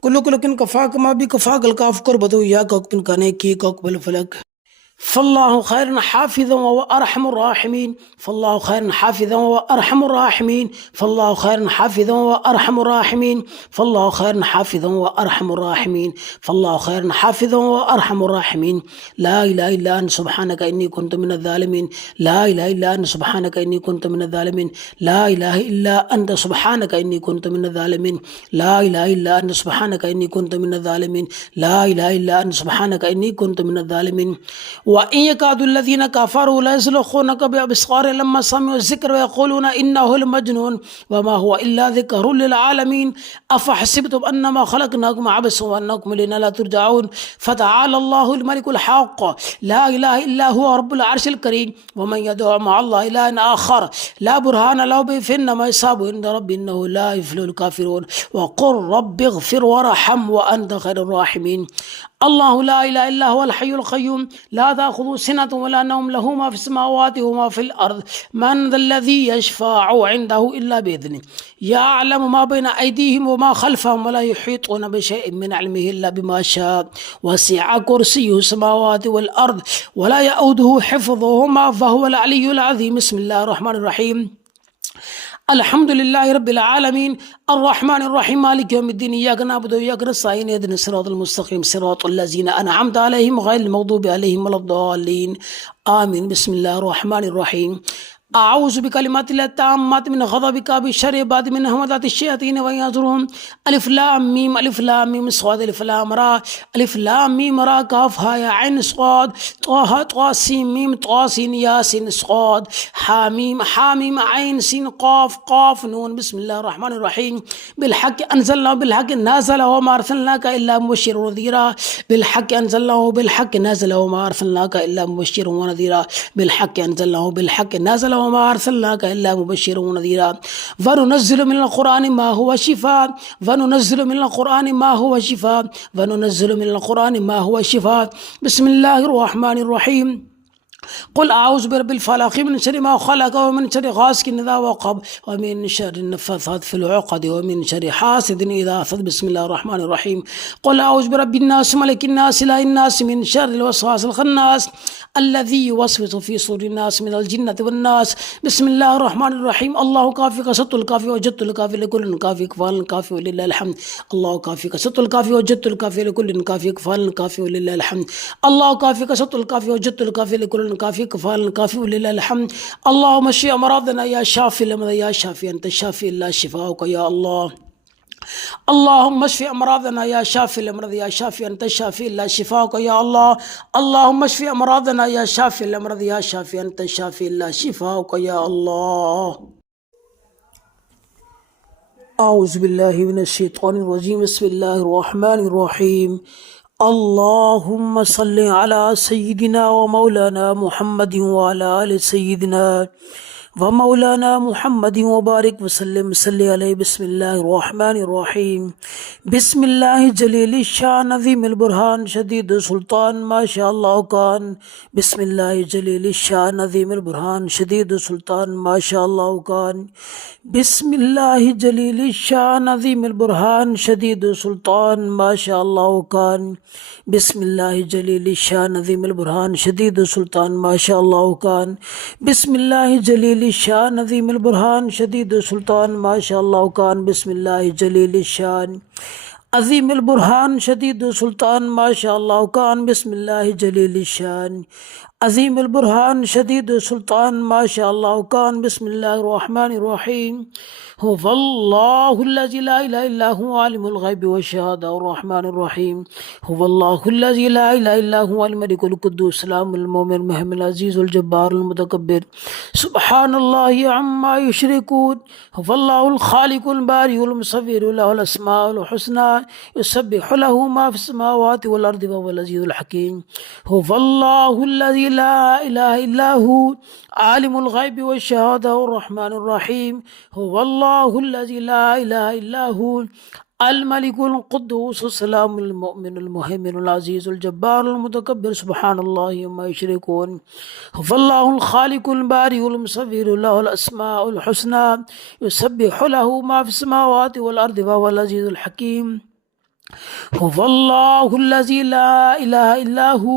كل كن كفاك ما بي كفاك الكاف كربتو يا كاك من كان يكي كاك بالفلك فالله خير حافظا وأرحم الراحمين فالله خير حافظا وأرحم الراحمين فالله خير حافظا وأرحم الراحمين فالله خير حافظا وأرحم الراحمين فالله خير حافظا وأرحم الراحمين. لا إله إلا أنت سبحانك إني كنت من الظالمين لا إله إلا أنت سبحانك إني كنت من الظالمين لا إله إلا أنت سبحانك إني كنت من الظالمين لا إله إلا أنت سبحانك إني كنت من الظالمين لا إله إلا أنت سبحانك إني كنت من الظالمين. وإن يكاد الذين كفروا ليزلقونك بأبصارهم لما سمعوا الذكر ويقولون إنه لمجنون وما هو إلا ذكر للعالمين أفحسبتم أنما خلقناكم عبثا وأنكم إلينا لا ترجعون فتعالى الله الملك الحق لا إله إلا هو رب العرش الكريم. ومن يدعو مع الله إلها آخر لا برهان له به فإنما يصاب عند ربي إنه لا يفلح الكافرون. وقل رب اغفر وارحم وأنت خير الراحمين. الله لا إله إلا هو الحي القيوم لا تأخذه سنة ولا نوم له ما في السماوات وما في الأرض من ذا الذي يشفع عنده إلا بإذنه يعلم ما بين أيديهم وما خلفهم ولا يحيطون بشيء من علمه إلا بما شاء وسع كرسيه السماوات والأرض ولا يؤوده حفظهما فهو العلي العظيم. بسم الله الرحمن الرحيم الحمد لله رب العالمين الرحمن الرحيم مالك يوم الدين إياك نعبد وإياك نستعين اهدنا الصراط المستقيم صراط الذين أنعمت عليهم غير المغضوب عليهم ولا الضالين آمين. بسم الله الرحمن الرحيم أعوذ بكلمات الله التامات من غضبك بشر بعد من همزات الشياطين ويحضرون ألف لام ميم ألف لام ميم صاد ألف لام را ألف لام ميم را كاف ها يا عين صاد طه طا سين ميم طا سين ياسين صاد حاميم حاميم عين سين قاف قاف نون. بسم الله الرحمن الرحيم بالحق أنزلنا بالحق نازل وما أرسلناك إلا مبشرا ونذيرا بالحق أنزلناه بالحق نازل وما أرسلناك إلا مبشرا ونذيرا بالحق أنزلناه بالحق نازل وما أرسلناك إلا مبشرا ونذيرا. وننزل من القرآن ما هو شفاء وننزل من القرآن ما هو شفاء وننزل من القرآن ما هو شفاء. بسم الله الرحمن الرحيم قل أعوذ برب الفلق من شر ما خلق ومن شر غاسق إذا وقب ومن شر النفاثات في العقد ومن شر حاسد إذا حسد. بسم الله الرحمن الرحيم قل أعوذ برب الناس ملك الناس إله الناس من شر الوسواس الخناس الذي يوسوس في صدور الناس من الجنة والناس. بسم الله الرحمن الرحيم الله كافي كسط الكافي وجدت الكافي لكل كافي كفال كافي ولله الحمد الله كافي كسط الكافي وجدت الكافي لكل كافي كفال كافي ولله الحمد الله كافي كسط الكافي وجدت الكافي لكل كافي كفال كافي ولله الحمد. اللهم اشف أمراضنا يا شافي الأمراض يا شافي أنت الشافي لا شفاؤك يا الله. اللهم اشف أمراضنا يا شافي الأمراض يا شافي أنت الشافي لا شفاؤك يا الله. اللهم اشف أمراضنا يا شافي الأمراض يا شافي أنت الشافي لا شفاؤك يا الله. औज़ुबिल्लाहिमिनश्शैतानिर्रजीम बिस्मिल्लाहिर्रहमानिर्रहीम अल्लाहुम्मा सल्लि अला सय्यिदिना व मौलाना मुहम्मदिन व अला आलि सय्यिदिना व मौलाना मुहम्मदिन व बारिक वसल्लम सल्लि अलैहि बिस्मिल्लाहिर्रहमानिर्रहीम बिस्मिल्लाहि जलीलिश शान अज़ीमिल बुरहान शदीदुस सुल्तान माशाअल्लाह कान बिस्मिल्लाहि जलीलिश शान अज़ीमिल बुरहान शदीदुस सुल्तान माशाअल्लाह कान बिस्मिल्लाहि जलीलिश शान अज़ीमिल बुरहान शदीदुस सुल्तान माशाअल्लाह कान बिस्मिल्लाहि जलीलिश शान अज़ीमिल बुरहान शदीदुस सुल्तान माशाअल्लाह कान बिस्मिल्लाहि जलीलिश शान अज़ीमिल बुरहान शदीदुस सुल्तान माशाअल्लाह कान बिस्मिल्लाहि जलीलिश शान अज़ीमिल बुरहान शदीदुस सुल्तान माशाअल्लाह कान बिस्मिल्लाहि जलीलिश शान अज़ीमिल बुरहान शदीदुस सुल्तान माशाअल्लाह कान बिस्मिल्लाहिर रहमानिर रहीम हुवल्लाहुल्लज़ी ला इलाहा इल्ला हुवा आलिमुल ग़ैबि वश्शहादा अर्रहमानिर रहीम हुवल्लाहुल्लज़ी ला इलाहा इल्ला हुवल मलिकुल कुद्दूस सलामुल मुमिनुल मुहैमिनुल अज़ीज़ुल जब्बारुल मुतकब्बिर सुब्हानल्लाहि अम्मा युशरिकून हुवल्लाहुल खालिकुल बारिउल मुसव्विरु लहुल अस्माउल हुस्ना युसब्बिहु लहु मा फिस समावाति वल अर्दि वहुवल अज़ीज़ुल हकीम हुवल्लाहुल्लज़ी ला इलाहा इल्ला हु आलिमुल ग़ैबि वश्शहादा अर्रहमानिर रहीम हुवल्लाहुल्लज़ी ला इलाहा इल्ला हु अल मलिकुल कुद्दूस सलामुल मुमिनुल मुहैमिनुल अज़ीज़ुल जब्बारुल मुतकब्बिर सुब्हानल्लाहि अम्मा युशरिकून हुवल्लाहुल खालिकुल बारिउल मुसव्विरु लहुल अस्माउल हुस्ना युसब्बिहु लहु मा फिस समावाति वल अर्दि वहुवल अज़ीज़ुल हकीम हुवल्लाहुल्लज़ी ला इलाहा इल्ला हु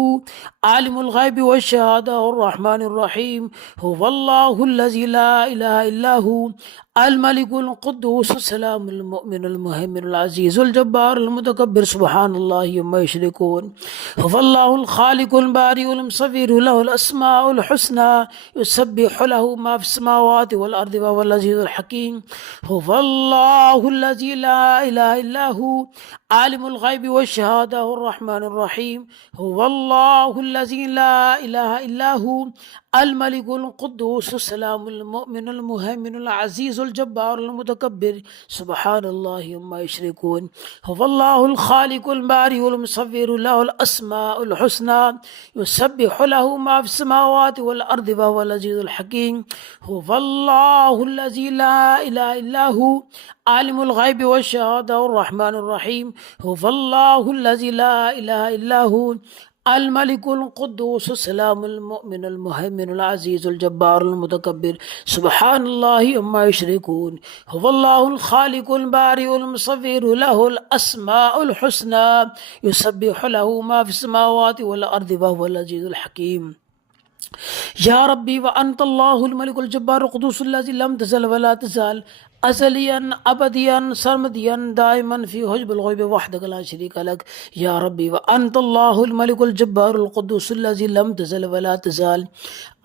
आलिमुल ग़ैबि वश्शहादा अर्रहमानिर रहीम हुवल्लाहुल्लज़ी ला इलाहा इल्ला हु अल मलिकुल कुद्दूस सलामुल मुमिनुल मुहैमिनुल अज़ीज़ुल जब्बारुल मुतकब्बिर सुब्हानल्लाहि अम्मा युशरिकून हुवल्लाहुल खालिकुल बारिउल मुसव्विरु लहुल अस्माउल हुस्ना युसब्बिहु लहु मा फिस समावाति वल अर्दि वहुवल अज़ीज़ुल हकीम हुवल्लाहुल्लज़ी ला इलाहा इल्ला हु आलिमुल ग़ैबि वश्शहादा अर्रहमानिर रहीम हुवल्लाहुल्लज़ी ला इलाहा इल्ला हु अल मलिकुल कुद्दूस सलामुल मुमिनुल मुहैमिनुल अज़ीज़ुल जब्बारुल मुतकब्बिर सुब्हानल्लाहि अम्मा युशरिकून हुवल्लाहुल खालिकुल बारिउल मुसव्विरु लहुल अस्माउल हुस्ना युसब्बिहु लहु मा फिस समावाति वल अर्दि वहुवल अज़ीज़ुल हकीम हुवल्लाहुल्लज़ी ला इलाहा इल्ला हु आलिमुल ग़ैबि वश्शहादा अर्रहमानिर रहीम हुवल्लाहुल्लज़ी ला इलाहा इल्ला हु अल मलिकुल कुद्दूस सलामुल मुमिनुल मुहैमिनुल अज़ीज़ुल जब्बारुल मुतकब्बिर सुब्हानल्लाहि अम्मा युशरिकून हुवल्लाहुल खालिकुल बारिउल मुसव्विरु लहुल अस्माउल हुस्ना युसब्बिहु लहु मा फिस समावाति वल अर्दि वहुवल अज़ीज़ुल हकीम या रब्बी व अंतल्लाहुल मलिकुल जब्बारुल कुद्दूसुल्लज़ी लम तज़ल व ला तज़ाल अज़लियन अबदियन सरमदियन दाइमन फ़ी हुज्बुल ग़ैबि वहदक ला शरीका लक या रब्बी व अंतल्लाहुल मलिकुल जब्बारुल कुद्दूसुल्लज़ी लम तज़ल व ला तज़ाल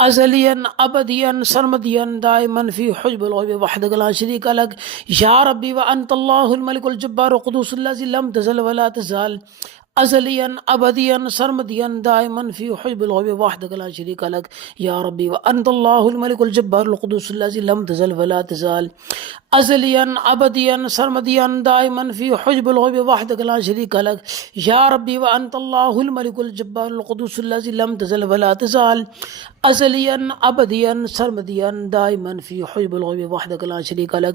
अज़लियन अबदियन सरमदियन दाइमन फ़ी हुज्बुल ग़ैबि वहदक ला शरीका लक या रब्बी व अंतल्लाहुल मलिकुल जब्बारुल कुद्दूसुल्लज़ी लम तज़ल व ला तज़ाल अज़लियन अबदियन सरमदियन दाइमन फ़ी हुज्बुल ग़ैबि वहदक ला शरीका लक या रब्बी व अंतल्लाहुल मलिकुल जब्बारुल कुद्दूसुल्लज़ी लम तज़ल व ला तज़ाल अज़लियन अबदियन सरमदियन दाइमन फ़ी हुज्बुल ग़ैबि वहदक ला शरीका लक या रब्बी व अंतल्लाहुल मलिकुल जब्बारुल कुद्दूसुल्लज़ी लम तज़ल व ला तज़ाल अज़लियन अबदियन सरमदियन दाइमन फ़ी हुज्बुल ग़ैबि वहदक ला शरीका लक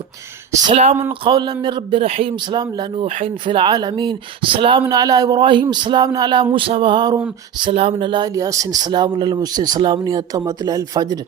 सलामुन क़ौलन मिर रब्बिर रहीम सलामुन अला नूहिन फ़िल आलमीन सलामुन अला इब्राहीम सलामुन अला मूसा व हारून सलामुन अला यासीन सलामुन अल मुरसलीन सलामुन हित्ता मत्लअल फ़ज्र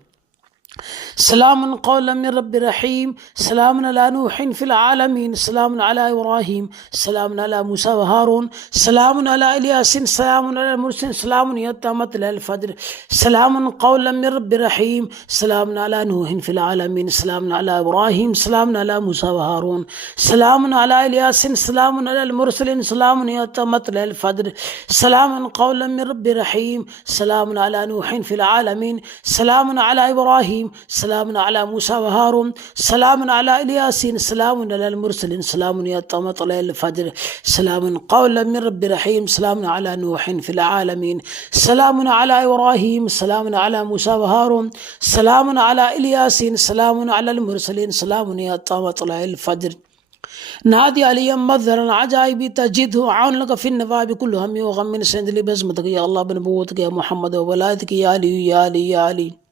सलामुन क़ौलन मिर रब्बिर रहीम सलामुन अला नूहिन फ़िल आलमीन सलामुन अला इब्राहीम सलामुन अला मूसा व हारून सलामुन अला यासीन सलामुन अल मुरसलीन सलामुन हित्ता मत्लअल फ़ज्र सलामुन क़ौलन मिर रब्बिर रहीम सलामुन अला नूहिन फ़िल आलमीन सलामुन अला इब्राहीम सलामुन अला मूसा व हारून सलामुन अला यासीन सलामुन अल मुरसलीन सलामुन हित्ता मत्लअल फ़ज्र सलामुन क़ौलन मिर रब्बिर रहीम सलामुन अला नूहिन फ़िल आलमीन सलामुन अला इब्राहीम सलामुन अला मूसा व हारून सलामुन अला यासीन सलामुन अल मुरसलीन सलामुन हित्ता मत्लअल फ़ज्र सलामुन क़ौलन मिर रब्बिर रहीम सलामुन अला नूहिन फ़िल आलमीन सलामुन अला इब्राहीम सलामुन अला मूसा व हारून सलामुन अला यासीन सलामुन अल मुरसलीन सलामुन हित्ता मत्लअल फ़ज्र نادي علي مظهر العجائب تجده عون لك في النواب كل هم وغم سندلي بزمتك يا الله بنبوتك يا محمد وولايتك يا علي يا علي يا علي.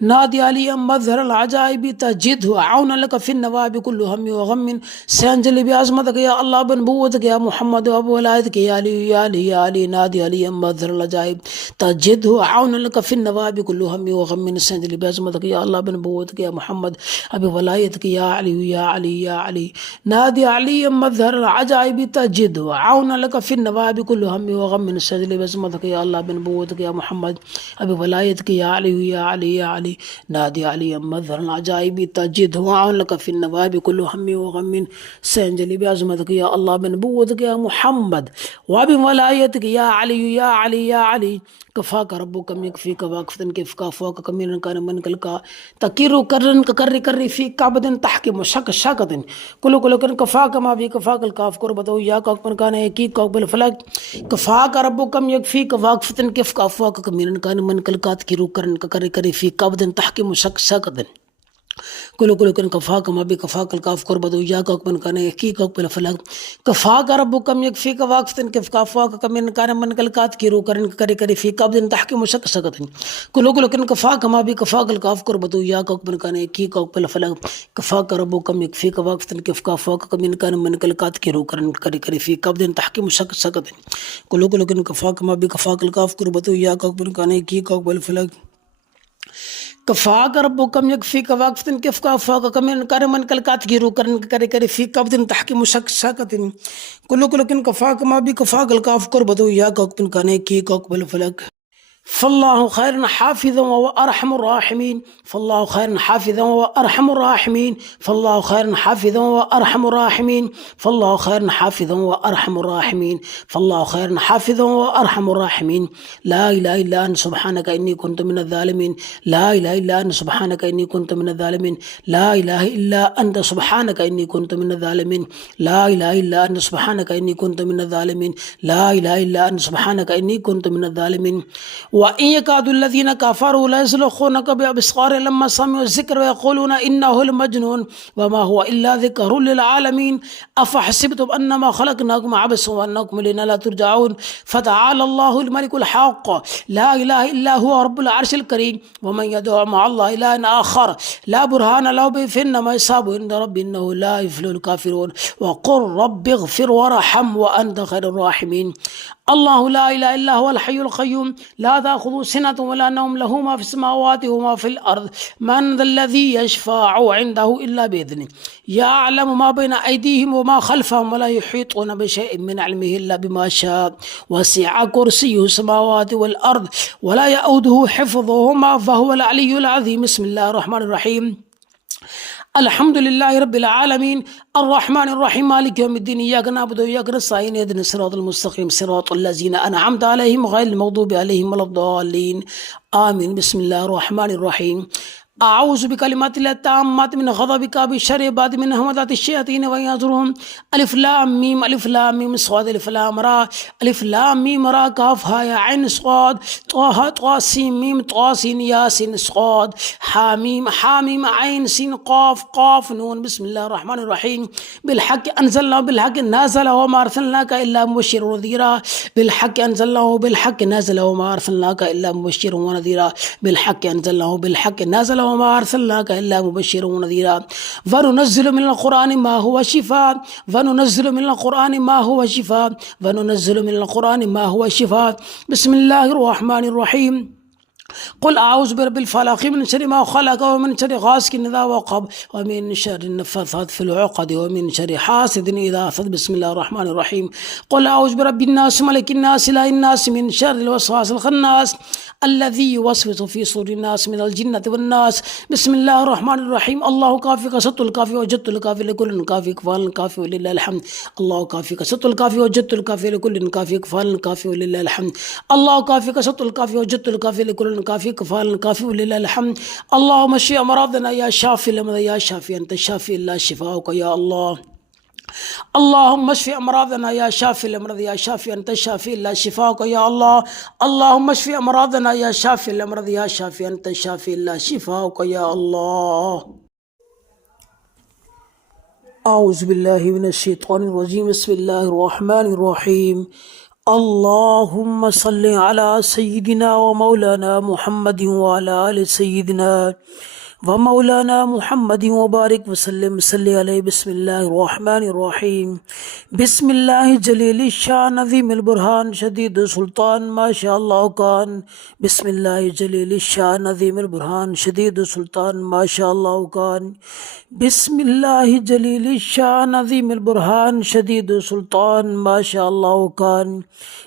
نادي علي مظهر العجائب تجده عونا لك في النواب كل هم وغم سينجلي بعظمتك يا الله بنبوتك يا محمد وبولايتك يا علي يا علي يا علي. نادي علي مظهر العجائب تجده عونا لك في النواب كل هم وغم سينجلي بعظمتك يا الله بنبوتك يا محمد وبولايتك يا علي يا علي يا علي. نادي علي مظهر العجائب تجده عونا لك في النواب كل هم وغم سينجلي بعظمتك يا الله بنبوتك يا محمد وبولايتك يا علي يا علي يا علي. نادي علي مظهر العجائب تجده عون لك في النواب كل هم وغم سينجلي بعظمتك يا الله بنبوتك يا محمد وبولايتك يا علي يا علي يا علي. كفاك ربك يكفيك واكفة كيف كافوك كمينا كان من كلك تكيرو كرن كري كري في كعبة تحكم شك شكة كل كن كفاك ما في كفاك الكاف كربتو يا كوك كان يكي كوك بالفلك كفاك ربك يكفيك واكفة كيف كافوك كمينا كان من كلك تكيرو كرن كري كري في كعبة تحكم شك شكة كل كن كفاك ما بي كفاك الكاف كربتو يا كوك كان يكي كوك بالفلك كفاك ربك يكفيك واكفة كيف كافوك كمينا كان من كلك تكيرو كرن كري كري في كعبة تحكم شك شكة كل كن كفاك ما بي كفاك الكاف كربتو يا كوك كان يكي كوك بالفلك كفاك ربك يكفيك واكفة كيف كافوك كمينا كان من كلك تكيرو كرن كري كري في كعبة تحكم شك شكة كل كن كفاك ما بي كفاك الكاف كربتو يا كوك كان يكي كوك بالفلك كفاك ربك يكفيك واكفة كيف كافوك كمن كان من كلكات كيرو كرن كري كري في كبد تحكي مشك ساكتين كل كن كفاك ما بي كفاك الكاف كربتو يا كوك كان كي كوك بالفلك فالله خير حافظا وأرحم الراحمين فالله خير حافظا وأرحم الراحمين فالله خير حافظا وأرحم الراحمين فالله خير حافظا وأرحم الراحمين فالله خير حافظا وأرحم الراحمين. لا إله إلا أنت سبحانك إني كنت من الظالمين لا إله إلا أنت سبحانك إني كنت من الظالمين لا إله إلا أنت سبحانك إني كنت من الظالمين لا إله إلا أنت سبحانك إني كنت من الظالمين لا إله إلا أنت سبحانك إني كنت من الظالمين. وإن يكاد الذين كفروا ليزلقونك بأبصارهم لما سمعوا الذكر ويقولون إنه لمجنون وما هو إلا ذكر للعالمين أفحسبتم أنما خلقناكم عبثا وأنكم إلينا لا ترجعون فتعالى الله الملك الحق لا إله إلا هو رب العرش الكريم ومن يدعو مع الله إلها آخر لا برهان له به فإنما يصاب عند ربي إنه لا يفلح الكافرون وقل رب اغفر وارحم وأنت خير الراحمين. الله لا إله إلا هو الحي القيوم لا تأخذه سنة ولا نوم له ما في السماوات وما في الأرض من ذا الذي يشفع عنده إلا بإذنه يعلم ما بين أيديهم وما خلفهم ولا يحيطون بشيء من علمه إلا بما شاء وسع كرسيه السماوات والأرض ولا يؤوده حفظهما فهو العلي العظيم. بسم الله الرحمن الرحيم الحمد لله رب العالمين الرحمن الرحيم مالك يوم الدين إياك نعبد وإياك نستعين اهدنا الصراط المستقيم صراط الذين أنعمت عليهم غير المغضوب عليهم ولا الضالين آمين. بسم الله الرحمن الرحيم أعوذ بكلمات الله التامات من غضبك بشر بعد من همزات الشياطين وينظرهم ألف لام ميم ألف لام ميم صاد ألف لام را ألف لام ميم را كاف ها يا عين صاد طه طا سين ميم طا سين ياسين صاد حاميم حاميم عين سين قاف قاف نون. بسم الله الرحمن الرحيم بالحق أنزلنا بالحق نازل وما أرسلناك إلا مبشرا ونذيرا بالحق أنزلناه بالحق نازل وما أرسلناك إلا مبشرا ونذيرا بالحق أنزلناه بالحق نازل وما أرسلناك إلا مبشرا ونذيرا وننزل من القرآن ما هو شفاء وننزل من القرآن ما هو شفاء وننزل من القرآن ما هو شفاء. بسم الله الرحمن الرحيم قل أعوذ برب الفلق من شر ما خلق ومن شر غاسق إذا وقب ومن شر النفاثات في العقد ومن شر حاسد إذا حسد. بسم الله الرحمن الرحيم قل أعوذ برب الناس ملك الناس إله الناس من شر الوسواس الخناس الذي يوسوس في صدور الناس من الجنة والناس. بسم الله الرحمن الرحيم الله كافيك ست الكافي وجدت الكافي لكل كافي كفال الكافي ولله الحمد الله كافيك ست الكافي وجدت الكافي لكل كافي كفال الكافي ولله الحمد الله كافيك ست الكافي وجدت الكافي لكل كافي كفال كافي ولله الحمد. اللهم اشف امراضنا يا شافي الامراض يا شافي انت الشافي لا شفاؤك يا الله. اللهم اشف امراضنا يا شافي الامراض يا شافي انت الشافي لا شفاؤك يا الله. اللهم اشف امراضنا يا شافي الامراض يا شافي انت الشافي لا شفاؤك يا الله. औज़ुबिल्लाहिमिनश्शैतानिर्रजीम बिस्मिल्लाहिर्रहमानिर्रहीम अल्लाहुम्मा सल्लि अला सय्यिदिना व मौलाना मुहम्मदिन व अला आलि सय्यिदिना व मौलाना मुहम्मदिन व बारिक वसल्लम सल्लि अलैहि बिस्मिल्लाहिर्रहमानिर्रहीम बिस्मिल्लाहि जलील शान अज़ीमिल बुरहान शदीद सुल्तान माशाअल्लाह कान बिस्मिल्लाहि जलील शान अज़ीमिल बुरहान शदीद सुल्तान माशाअल्लाह कान बिस्मिल्लाहि जलील शान अज़ीमिल बुरहान शदीद सुल्तान माशाअल्लाह कान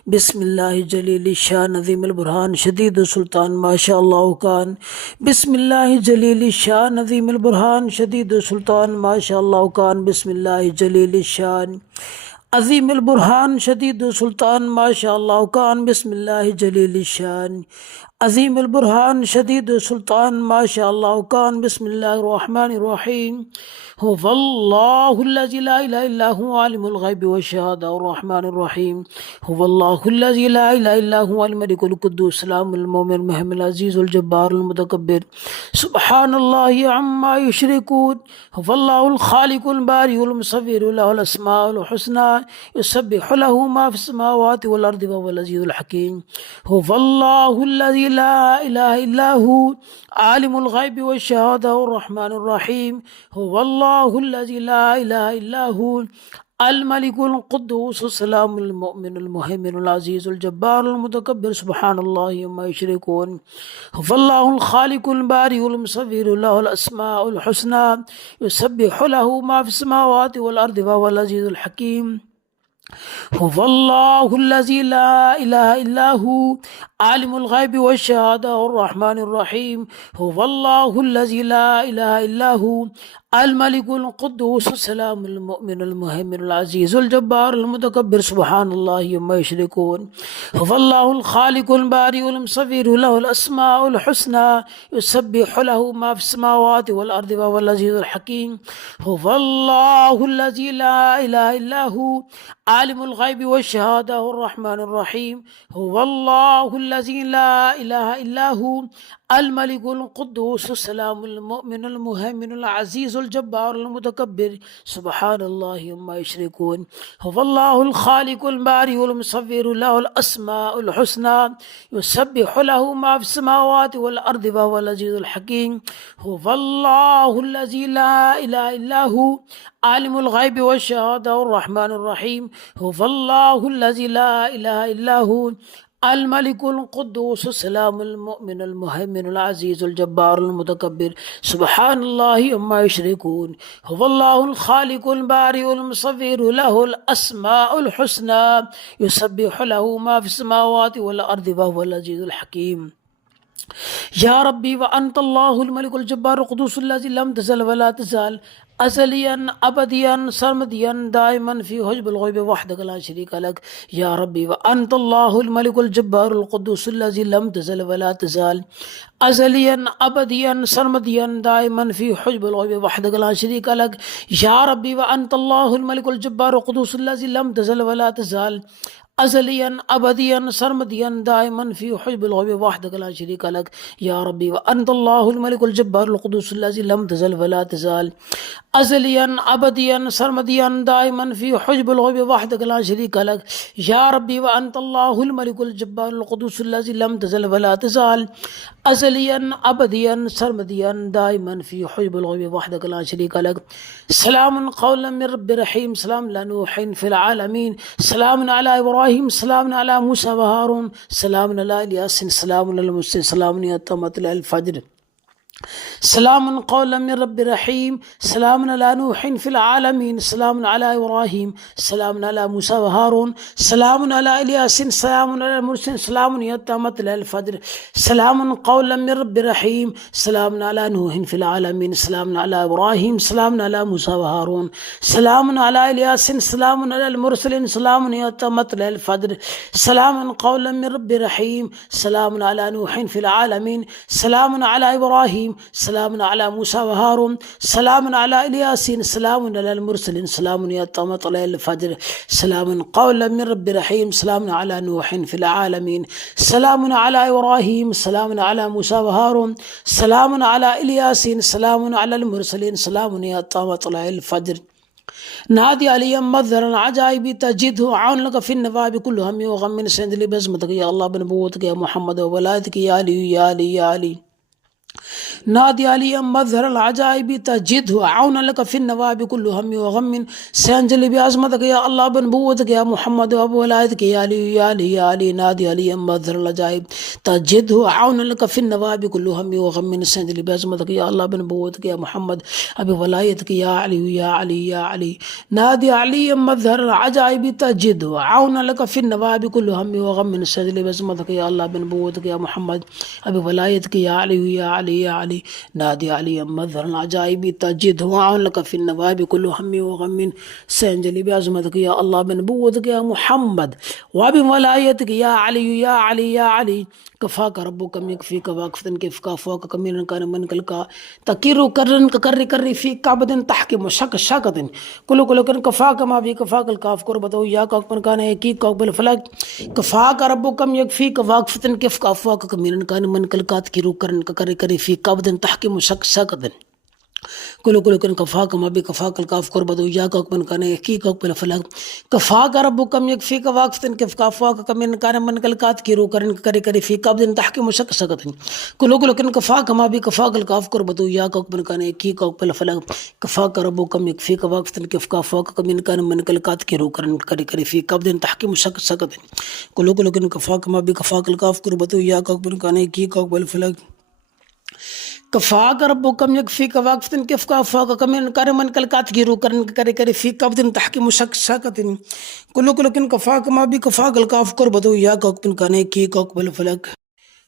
बिस्मिल्लाहि जलील शान अज़ीमिल बुरहान शदीद सुल्तान माशाअल्लाह कान बिस्मिल्लाहि जलील शान अज़ीमिल बुरहान शदीद सुल्तान माशाअल्लाह कान बिस्मिल्लाहि जलील शान अज़ीमिल बुरहान शदीद सुल्तान माशाअल्लाह कान बिस्मिल्लाहि जलील शान अज़ीमिल बुरहान शदीद सुल्तान माशाअल्लाह कान बिस्मिल्लाहिर्रहमानिर्रहीम हुवल्लाहुल्लज़ी ला इलाहा इल्ला हुवा आलिमुल ग़ैबि वश्शहादा अर्रहमानिर्रहीम हुवल्लाहुल्लज़ी ला इलाहा इल्ला हुवल मलिकुल कुद्दूस सलामुल मुमिनुल मुहैमिनुल अज़ीज़ुल जब्बारुल मुतकब्बिर सुब्हानल्लाहि अम्मा युशरिकून हुवल्लाहुल खालिकुल बारिउल मुसव्विरु लहुल अस्माउल हुस्ना युसब्बिहु लहु मा फिस समावाति वल अर्दि वहुवल अज़ीज़ुल हकीम हुवल्लाहुल्लज़ी ला इलाहा इल्ला हु आलिमुल ग़ैबि वश्शहादा अर्रहमानुर रहीम हुवल्लाहुल्लज़ी ला इलाहा इल्ला हु अल मलिकुल कुद्दूस सलामुल मुमिनुल मुहैमिनुल अज़ीज़ुल जब्बारुल मुतकब्बिर सुब्हानल्लाहि अम्मा युशरिकून हुवल्लाहुल खालिकुल बारिउल मुसव्विरु लहुल अस्माउल हुस्ना युसब्बिहु लहु मा फिस समावाति वल अर्दि वहुवल अज़ीज़ुल हकीम हुवल्लाहुल्लज़ी ला इलाहा इल्ला हु आलिमुल ग़ैबि वश्शहादा अर्रहमानिर रहीम हुवल्लाहुल्लज़ी ला इलाहा इल्ला हु अल मलिकुल कुद्दूस सलामुल मुमिनुल मुहैमिनुल अज़ीज़ुल जब्बारुल मुतकब्बिर सुब्हानल्लाहि अम्मा युशरिकून हुवल्लाहुल खालिकुल बारिउल मुसव्विरु लहुल अस्माउल हुस्ना युसब्बिहु लहु मा फिस समावाति वल अर्दि वहुवल अज़ीज़ुल हकीम हुवल्लाहुल्लज़ी ला इलाहा इल्ला हु आलिमुल ग़ैबि वश्शहादा अर्रहमानिर रहीम हुवल्लाहुल्लज़ी ला इलाहा इल्ला हु अल मलिकुल कुद्दूस सलामुल मुमिनुल मुहैमिनुल अज़ीज़ुल जब्बारुल मुतकब्बिर सुब्हानल्लाहि अम्मा युशरिकून हुवल्लाहुल खालिकुल बारिउल मुसव्विरु लहुल अस्माउल हुस्ना युसब्बिहु लहु मा फिस समावाति वल अर्दि वहुवल अज़ीज़ुल हकीम हुवल्लाहुल्लज़ी ला इलाहा इल्ला हु आलिमुल ग़ैबि वश्शहादा अर्रहमानिर रहीम हुवल्लाहुल्लज़ी ला इलाहा इल्ला हु अल मलिकुल कुद्दूस सलामुल मुमिनुल मुहैमिनुल अज़ीज़ुल जब्बारुल मुतकब्बिर सुब्हानल्लाहि अम्मा युशरिकून हुवल्लाहुल खालिकुल बारिउल मुसव्विरु लहुल अस्माउल हुस्ना युसब्बिहु लहु मा फिस समावाति वल अर्दि वहुवल अज़ीज़ुल हकीम या रब्बी व अंतल्लाहुल मलिकुल जब्बारुल कुद्दूसुल्लज़ी लम तज़ल व ला तज़ाल अज़लियन अबदियन सरमदियन दाइमन फ़ी हुज्बिल ग़ैबि वहदक ला शरीका लक या रब्बी व अंतल्लाहुल मलिकुल जब्बारुल कुद्दूसुल्लज़ी लम तज़ल व ला तज़ाल अज़लियन अबदियन सरमदियन दाइमन फ़ी हुज्बिल ग़ैबि वहदक ला शरीका लक या रब्बी व अंतल्लाहुल मलिकुल जब्बारुल कुद्दूसुल्लज़ी लम तज़ल व ला तज़ाल अज़लियन अबदियन सरमदियन दाइमन फ़ी हुज्बिल ग़ैबि वहदक ला शरीका लक या रब्बी व अंतल्लाहुल मलिकुल जब्बारुल कुद्दूसुल्लज़ी लम तज़ल व ला तज़ाल अज़लियन अबदियन सरमदियन दाइमन फ़ी हुज्बिल ग़ैबि वहदक ला शरीका लक या रब्बी व अंतल्लाहुल मलिकुल जब्बारुल कुद्दूसुल्लज़ी लम तज़ल व ला तज़ाल अज़लियन अबदियन सरमदियन दाइमन फ़ी हुज्बिल ग़ैबि वहदक ला शरीका लक सलामुन क़ौलन मिर रब्बिर रहीम सलामुन अला नूहिन फ़िल आलमीन सलामुन अला इब्राहीम सलामुन अला मूसा व हारून सलामुन अला यासीन सलामुन अल मुरसलीन सलामुन हत्ता मतलअल फ़ज्र सलामुन क़ौलन मिर रब्बिर रहीम सलामुन अला नूहिन फ़िल आलमीन सलामुन अला इब्राहीम सलामुन अला मूसा व हारून सलामुन अला यासीन सलामुन अल मुरसलीन सलामुन हत्ता मतलअल फ़ज्र सलामुन क़ौलन मिर रब्बिर रहीम सलामुन अला नूहिन फ़िल आलमीन सलामुन अला इब्राहीम सलामुन अला मूसा व हारून सलामुन अला यासीन सलामुन अल मुरसलीन सलामुन हत्ता मतलअल फ़ज्र सलामुन क़ौलन मिर रब्बिर रहीम सलामुन अला नूहिन फ़िल आलमीन सलामुन अला इब्राहीम सलामुन अला मूसा व हारून सलामुन अला यासीन सलामुन अल मुरसलीन सलामुन हत्ता मतलअल फ़ज्र सलामुन क़ौलन मिर रब्बिर रहीम सलामुन अला नूहिन फ़िल आलमीन सलामुन अला इब्राहीम सलामुन अला मूसा व हारून सलामुन अला यासीन सलामुन अल मुरसलीन सलामुन हत्ता मतलअल फ़ज्र نادي علي مظهر العجائب تجده عون لك في النواب كل هم وغم سندلي بعظمتك يا الله بنبوتك يا محمد وولايتك يا علي يا علي يا علي. نادي علي مظهر العجائب تجده عونا لك في النواب كل هم وغم سينجلي بعظمتك يا الله بنبوتك يا محمد وولايتك يا علي يا علي يا علي. نادي علي مظهر العجائب تجده عونا لك في النواب كل هم وغم سينجلي بعظمتك يا الله بنبوتك يا محمد وولايتك يا علي يا علي يا علي. نادي علي مظهر العجائب تجده عونا لك في النواب كل هم وغم سينجلي بعظمتك يا الله بنبوتك يا محمد وولايتك يا علي يا علي يا علي. نادي علي مظهر العجائب تجده عون لك في النواب كل هم وغم سينجلي بعظمتك يا الله بنبوتك يا محمد وبولايتك يا علي يا علي يا علي. كفاك ربك يكفيك واقفة كيف كافوك كمينا كان من كلك تكير كرن كري في كعبة تحكم شك كل كن كفاك ما في كفاك الكاف كربته يا كوك كان يكي كوك بالفلك كفاك ربك يكفيك واقفة كيف كافوك كمينا كان من كلك تكير كرن كري في كعبة تحكم شك كل كن كفاك ما بي كفاك الكاف كربته يا كوك من كان يكي كوك بالفلك كفاك ربك يكفيك واقفة كيف كافوك كمينا كان من كلك تكير كرن كري في كعبة تحكم شك كل كن كفاك ما بي كفاك الكاف كربته يا كوك من كان يكي كوك بالفلك كفاك ربك يكفيك واقفة كيف كافوك كمينا كان من كلك تكير كرن كري في كعبة تحكم شك كل كن كفاك ما بي كفاك الكاف كربته يا كوك من كان يكي كوك بالفلك كفاك ربك يكفيك واقفة كيف كافوك كمن كان من كلكات كيرو كري في كبد تحكي مشككة كل كن كفاك ما بي كفاك الكاف كربتو يا كوك من كان كي كوك بالفلك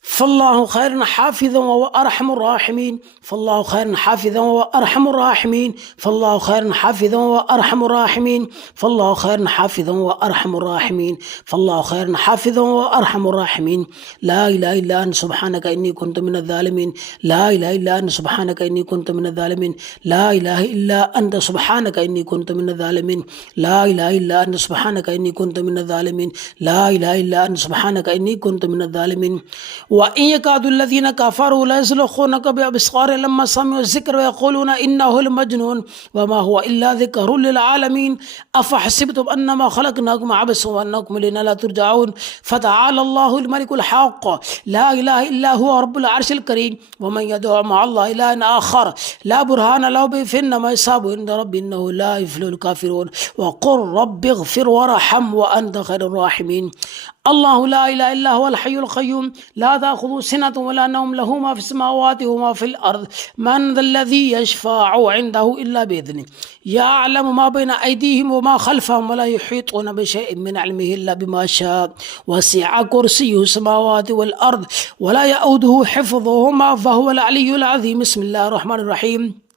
فالله خير حافظا وأرحم الراحمين فالله خير حافظا وأرحم الراحمين فالله خير حافظا وأرحم الراحمين فالله خير حافظا وأرحم الراحمين فالله خير حافظا وأرحم الراحمين. لا إله إلا أنت سبحانك إني كنت من الظالمين لا إله إلا أنت سبحانك إني كنت من الظالمين لا إله إلا أنت سبحانك إني كنت من الظالمين لا إله إلا أنت سبحانك إني كنت من الظالمين لا إله إلا أنت سبحانك إني كنت من الظالمين. وإن يكاد الذين كفروا ليزلقونك بأبصار لما سمعوا الذكر ويقولون إنه لمجنون وما هو إلا ذكر للعالمين أفحسبتم أنما خلقناكم عبثا وأنكم إلينا لا ترجعون فتعالى الله الملك الحق لا إله إلا هو رب العرش الكريم. ومن يدعو مع الله إلها آخر لا برهان له به فإنما يصاب عند ربي إنه لا يفلح الكافرون. وقل رب اغفر وارحم وأنت خير الراحمين. الله لا إله إلا هو الحي القيوم لا تأخذه سنة ولا نوم له ما في السماوات وما في الأرض من ذا الذي يشفع عنده إلا بإذنه يعلم ما بين أيديهم وما خلفهم ولا يحيطون بشيء من علمه إلا بما شاء وسع كرسيه السماوات والأرض ولا يؤوده حفظهما فهو العلي العظيم. بسم الله الرحمن الرحيم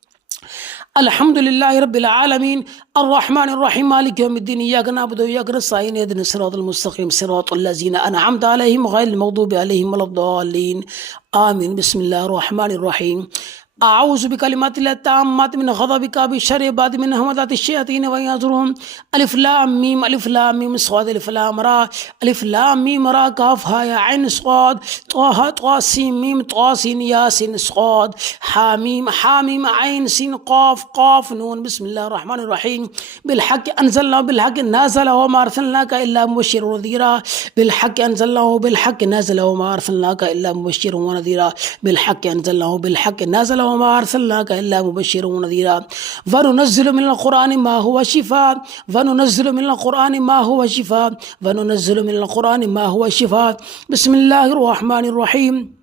الحمد لله رب العالمين الرحمن الرحيم مالك يوم الدين إياك نعبد وإياك نستعين اهدنا الصراط المستقيم صراط الذين أنعمت عليهم غير المغضوب عليهم ولا الضالين آمين. بسم الله الرحمن الرحيم أعوذ بكلمات الله التامات من غضبك بشر بعد من همزات الشياطين ويحضرون. ألف لام ميم ألف لام ميم صاد ألف لام را ألف لام ميم را كاف ها يا عين صاد طه طا سين ميم طا سين ياسين صاد حاميم حاميم عين سين قاف قاف نون. بسم الله الرحمن الرحيم بالحق أنزلنا بالحق نازل وما أرسلناك إلا مبشرا ونذيرا بالحق أنزلناه بالحق نازل وما أرسلناك إلا مبشرا ونذيرا بالحق أنزلناه بالحق نازل وما أرسلناك إلا مبشرا ونذيرا. وننزل من القرآن ما هو شفاء وننزل من القرآن ما هو شفاء وننزل من القرآن ما هو شفاء. بسم الله الرحمن الرحيم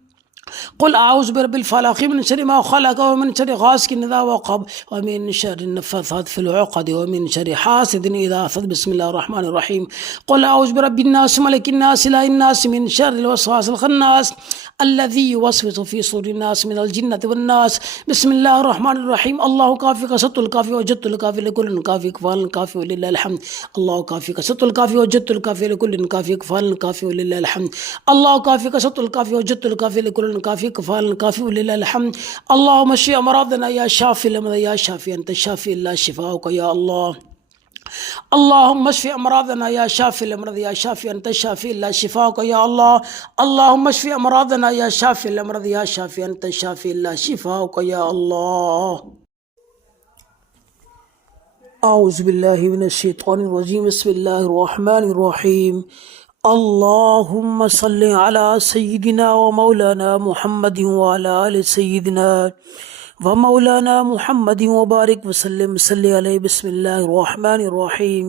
قل أعوذ برب الفلق من شر ما خلق ومن شر غاسق إذا وقب ومن شر النفاثات في العقد ومن شر حاسد إذا حسد. بسم الله الرحمن الرحيم قل أعوذ برب الناس ملك الناس إله الناس من شر الوسواس الخناس الذي يوسوس في صدور الناس من الجنة والناس. بسم الله الرحمن الرحيم الله كافيك ست الكافي وجدت الكافي لكل كافي كفال الكافي ولله الحمد الله كافيك ست الكافي وجدت الكافي لكل كافي كفال الكافي ولله الحمد الله كافيك ست الكافي وجدت الكافي لكل كافي كفال الكافي ولله الحمد. اللهم اشف أمراضنا يا شافي الأمراض يا شافي أنت الشافي لا شفاؤك يا الله. اللهم اشف أمراضنا يا شافي الأمراض يا شافي أنت الشافي لا شفاؤك يا الله. اللهم اشف أمراضنا يا شافي الأمراض يا شافي أنت الشافي لا شفاؤك يا الله. औज़ुबिल्लाहिमिनश्शैतानिर्रजीम बिस्मिल्लाहिर्रहमानिर्रहीम अल्लाहुम्मा सल्लि अला सय्यिदिना व मौलाना मुहम्मदिन व अला आलि सय्यिदिना व मौलाना मुहम्मदिन व बारिक वसल्लिम सल्लि अलैहि बिस्मिल्लाहिर्रहमानिर्रहीम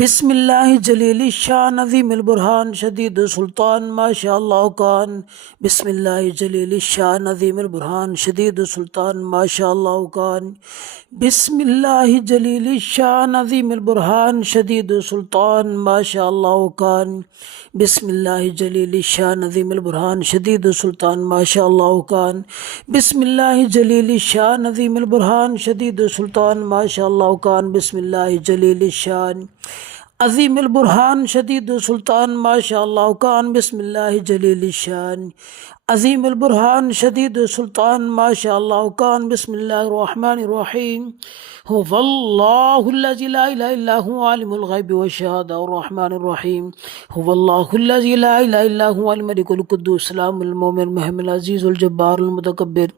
बिस्मिल्लाहि जलीलिश शान अज़ीमिल बुरहान शदीदुल सुल्तान माशाअल्लाह कान बिस्मिल्लाहि जलीलिश शान अज़ीमिल बुरहान शदीदुल सुल्तान माशाअल्लाह कान बिस्मिल्लाहि जलीलिश शान अज़ीमिल बुरहान शदीदुल सुल्तान माशाअल्लाह कान बिस्मिल्लाहि जलीलिश शान अज़ीमिल बुरहान शदीदुल सुल्तान माशाअल्लाह कान बिस्मिल्लाहि जलीलिश शान अज़ीमिल बुरहान शदीदुल सुल्तान माशाअल्लाह कान बिस्मिल्लाहि जलीलिश शान अज़ीमिल बुरहान शदीदुल सुल्तान माशाअल्लाह कान बिस्मिल्लाहि जलीलिश शान अज़ीमिल बुरहान शदीदुल सुल्तान माशाअल्लाह कान बिस्मिल्लाहिर रहमानिर रहीम हुवल्लाहुल्लज़ी ला इलाहा इल्ला हुवा आलिमुल ग़ैबि वश्शहादा अर्रहमानिर रहीम हुवल्लाहुल्लज़ी ला इलाहा इल्ला हुवल मलिकुल कुद्दूस सलामुल मुमिनुल मुहैमिनुल अज़ीज़ुल जब्बारुल मुतकब्बिर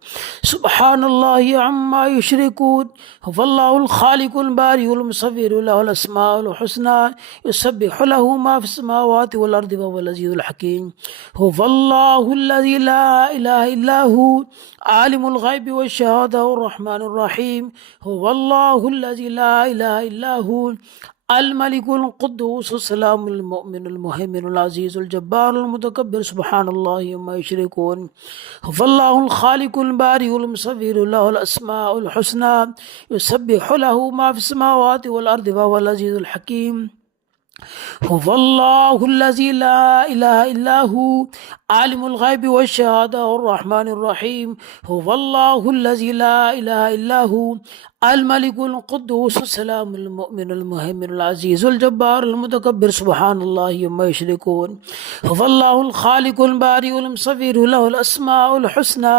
सुब्हानल्लाहि अम्मा युशरिकून हुवल्लाहुल खालिकुल बारिउल मुसव्विरु लहुल अस्माउल हुस्ना युसब्बिहु लहु मा फिस समावाति वल अर्दि व हुवल अज़ीज़ुल हकीम हुवल्लाहुल्लज़ी ला इलाहा इल्ला हु आलिमुल ग़ैबि वश्शहादा अर्रहमानिर रहीम हुवल्लाहुल्लज़ी ला इलाहा इल्ला हु अल मलिकुल कुद्दूस सलामुल मुमिनुल मुहैमिनुल अज़ीज़ुल जब्बारुल मुतकब्बिर सुब्हानल्लाहि अम्मा युशरिकून हुवल्लाहुल खालिकुल बारिउल मुसव्विरु लहुल अस्माउल हुस्ना युसब्बिहु लहु मा फिस समावाति वल अर्दि व हुवल अज़ीज़ुल हकीम हुवल्लाहुल्लज़ी ला इलाहा इल्ला हु आलिमुल ग़ैबि वश्शहादा अर्रहमानिर रहीम हुवल्लाहुल्लज़ी ला इलाहा इल्ला हु अल मलिकुल कुद्दूस सलामुल मुमिनुल मुहैमिनुल अज़ीज़ुल जब्बारुल मुतकब्बिर सुब्हानल्लाहि अम्मा युशरिकून हुवल्लाहुल खालिकुल बारिउल मुसव्विरु लहुल अस्माउल हुस्ना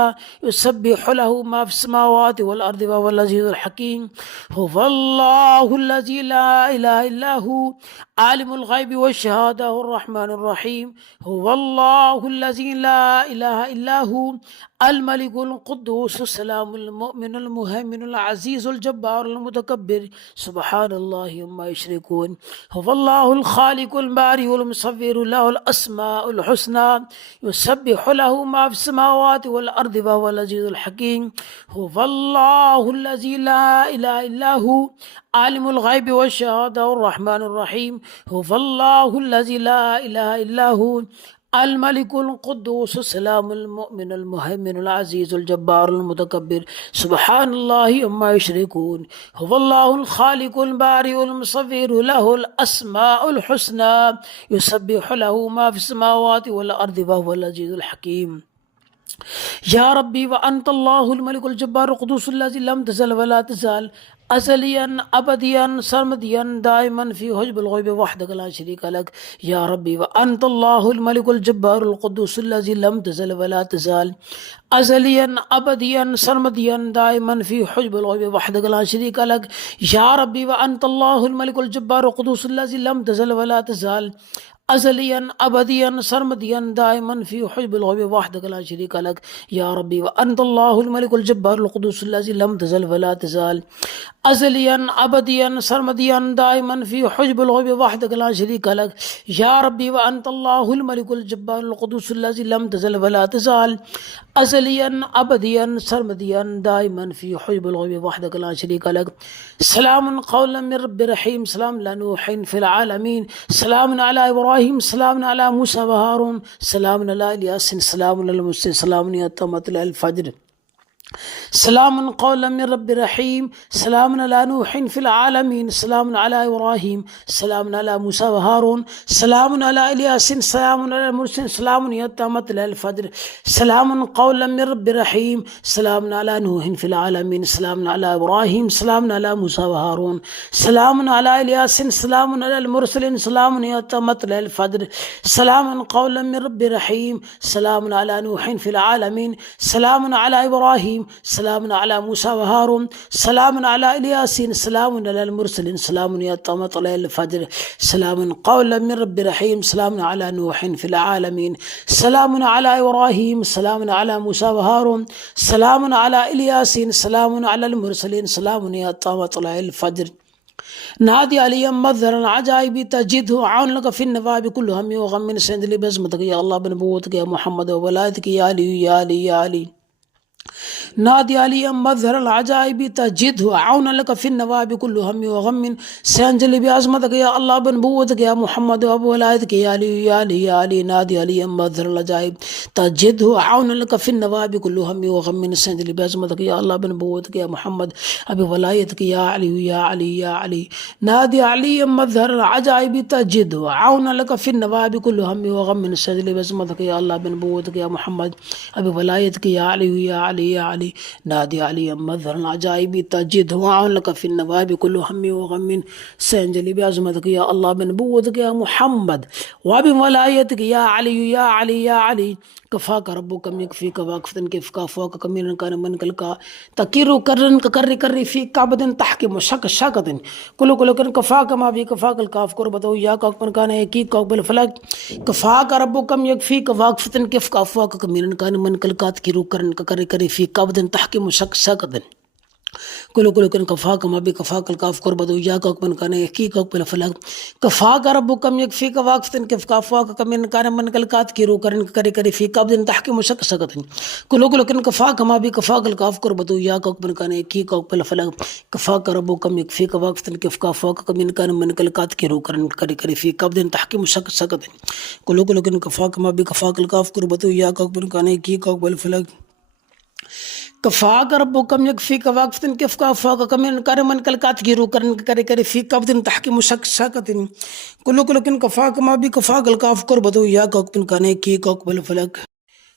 युसब्बिहु लहु मा फिस समावाति वल अर्दि व हुवल अज़ीज़ुल हकीम हुवल्लाहुल्लज़ी ला इलाहा इल्ला हु आलिमुल ग़ैबि वश्शहादा अर्रहमानिर रहीम हुवल्लाहुल्लज़ी ला इलाहा इल्ला हु अल मलिकुल कुद्दूस सलामुल मुमिनुल मुहैमिनुल अज़ीज़ुल जब्बारुल मुतकब्बिर सुब्हानल्लाहि अम्मा युशरिकून हुवल्लाहुल खालिकुल बारिउल मुसव्विरु लहुल अस्माउल हुस्ना युसब्बिहु लहु मा फिस समावाति वल अर्दि व हुवल अज़ीज़ुल हकीम हुवल्लाहुल्लज़ी ला इलाहा इल्ला हु आलिमुल ग़ैबि वश्शहादा अर्रहमानिर रहीम हुवल्लाहुल्लज़ी ला इलाहा इल्ला हु अल मलिकुल कुद्दूस सलामुल मुमिनुल मुहैमिनुल अज़ीज़ुल जब्बारुल मुतकब्बिर सुब्हानल्लाहि अम्मा युशरिकून हुवल्लाहुल खालिकुल बारिउल मुसव्विरु लहुल अस्माउल हुस्ना युसब्बिहु लहु मा फिस समावाति वल अर्दि व हुवल अज़ीज़ुल हकीम या रब्बी व अंतल्लाहुल मलिकुल जब्बारुल कुद्दूसुल्लज़ी लम तज़ल व ला तज़ाल अज़लियन अबदियन सरमदियन दाइमन फ़ी हुज्बुल ग़ैबि वहदक ला शरीका लक या रब्बी व अंतल्लाहुल मलिकुल जब्बारुल कुद्दूसुल्लज़ी लम तज़ल व ला तज़ाल अज़लियन अबदियन सरमदियन दाइमन फ़ी हुज्बुल ग़ैबि वहदक ला शरीका लक या रब्बी व अंतल्लाहुल मलिकुल जब्बारुल कुद्दूसुल्लज़ी लम तज़ल व ला तज़ाल अज़लियन अबदियन सरमदियन दाइमन फ़ी हुज्बुल ग़ैबि वहदक ला शरीका लक या रब्बी व अंतल्लाहुल मलिकुल जब्बारुल कुद्दूसुल्लज़ी लम तज़ल व ला तज़ाल अज़लियन अबदियन सरमदियन दाइमन फ़ी हुज्बुल ग़ैबि वहदक ला शरीका लक या रब्बी व अंतल्लाहुल मलिकुल जब्बारुल कुद्दूसुल्लज़ी लम तज़ल व ला तज़ाल अज़लियन अबदियन सरमदियन दाइमन फ़ी हुज्बुल ग़ैबि वहदक ला शरीका लक सलामुन क़ौलन मिर रब्बिर रहीम सलामुन अला नूहिन फ़िल आलमीन सलामुन अला इब्राहीम सलामुन अला मूसा व हारून सलामुन अला इल्यास सलामुन अला मूसा सलामुन यत्ता मतलअल फज्र सलामुन क़ौलन मिर रब्बिर रहीम सलामुन अला नूहिन फ़िल आलमीन सलामुन अला इब्राहीम सलामुन अला मूसा व हारून सलामुन अला इल्यास सलामुन अला मुरसलीन सलामुन यत्ता मतलअल फज्र सलामुन क़ौलन मिर रब्बिर रहीम सलामुन अला नूहिन फ़िल आलमीन सलामुन अला इब्राहीम सलामुन अला मूसा व हारून सलामुन अला इल्यास सलामुन अला मुरसलीन सलामुन यत्ता मतलअल फज्र सलामुन क़ौलन मिर रब्बिर रहीम सलामुन अला नूहिन फ़िल आलमीन सलामुन अला इब्राहीम सलामुन अला मूसा व हारून सलामुन अला इल्यासीन सलामुन अला मुरसलीन सलामुन यत्ता मतलअल फज्र सलामुन क़ौलन मिर रब्बिर रहीम सलामुन अला नूहिन फ़िल आलमीन सलामुन अला इब्राहीम सलामुन अला मूसा व हारून सलामुन अला इल्यासीन सलामुन अला मुरसलीन सलामुन यत्ता मतलअल फज्र نادي علي مظهر العجائب تجده عون لك في النواب كل هم وغم من سند لي بزمتك يا الله بنبوتك يا محمد وولايتك يا علي يا علي يا علي. نادي علي مظهر العجائب تجده عون لك في النواب كل هم وغم سينجلي بعظمتك يا الله بنبوتك يا محمد وبولايتك يا علي يا علي يا علي. نادي علي مظهر العجائب تجده عون لك في النواب كل هم وغم سينجلي بعظمتك يا الله بنبوتك يا محمد وبولايتك يا علي يا علي يا علي. نادي علي مظهر العجائب تجده عون لك في النواب كل هم وغم سينجلي بعظمتك يا الله بنبوتك يا محمد وبولايتك يا علي يا علي يا علي. نادي علي مظهر العجائب تجده عون لك في النواب كل هم وغم سينجلي بعظمتك يا الله بنبوتك يا محمد وبولايتك يا علي يا علي يا علي. كفاك ربك يكفيك واقفة كيف كافوك كمين كان من كلك تكير كرن ككر كر في كعبد تحكي مشك شاكد كل كن كفاك ما في كفاك الكاف كربتو يا كوك من كان يكي كوك بالفلك كفاك ربك يكفيك واقفة كيف كافوك كمين كان من كلك تكير كرن ككر كر في كعبد تحكي مشك شاكد كل كن كفاك ما بكفاك الكاف كربتو يا كوك من كان يكي كوك بالفلك كفاك ربك يكفيك واقفة كيف كافوك كمين كان من كلك تكير كرن ككر كر في كعبد تحكي مشك شاكد كل كن كفاك ما بكفاك الكاف كربتو يا كوك من كان يكي كوك بالفلك كفاك ربك يكفيك واقفة كيف كافوك كمين كان من كلك تكير كرن ككر كر في كعبد تحكي مشك شاكد كل كن كفاك ما بكفاك الكاف كربتو يا كوك من كان يكي كوك بالفلك كفاك ربك يكفيك واقفة كيف كافوك كمين كان من كلك تكير كرن ككر في كعبد تحكي مشك شاكد كل كن كفاك ما بكفاك الكاف كربتو يا كوك من كان يكي كوك بالفلك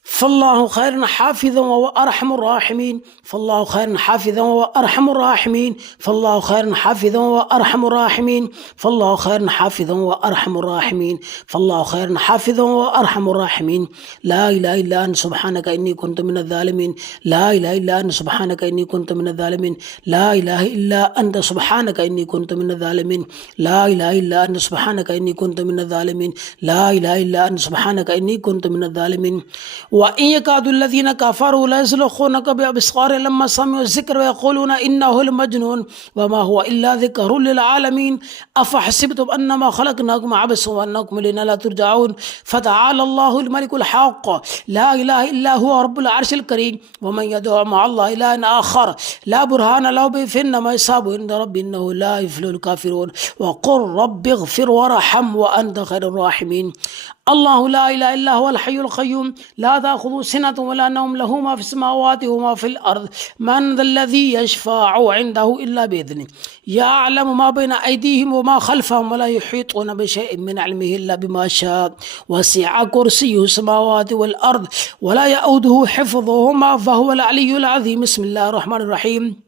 فالله خير حافظا وأرحم الراحمين فالله خير حافظا وأرحم الراحمين فالله خير حافظا وأرحم الراحمين فالله خير حافظا وأرحم الراحمين فالله خير حافظا وأرحم الراحمين. لا إله إلا أنت سبحانك إني كنت من الظالمين لا إله إلا أنت سبحانك إني كنت من الظالمين لا إله إلا أنت سبحانك إني كنت من الظالمين لا إله إلا أنت سبحانك إني كنت من الظالمين لا إله إلا أنت سبحانك إني كنت من الظالمين. وإن يكاد الذين كفروا ليزلقونك بأبصار لما سمعوا الذكر ويقولون إنه لمجنون وما هو إلا ذكر للعالمين أفحسبتم أنما خلقناكم عبثا وأنكم إلينا لا ترجعون فتعالى الله الملك الحق لا إله إلا هو رب العرش الكريم ومن يدعو مع الله إلها آخر لا برهان له به فإنما يصاب عند ربي إنه لا يفلح الكافرون وقل رب اغفر وارحم وأنت خير الراحمين. الله لا إله إلا هو الحي القيوم لا تأخذه سنة ولا نوم له ما في السماوات وما في الأرض من ذا الذي يشفع عنده إلا بإذنه يعلم ما بين أيديهم وما خلفهم ولا يحيطون بشيء من علمه إلا بما شاء وسع كرسيه السماوات والأرض ولا يؤوده حفظهما فهو العلي العظيم. بسم الله الرحمن الرحيم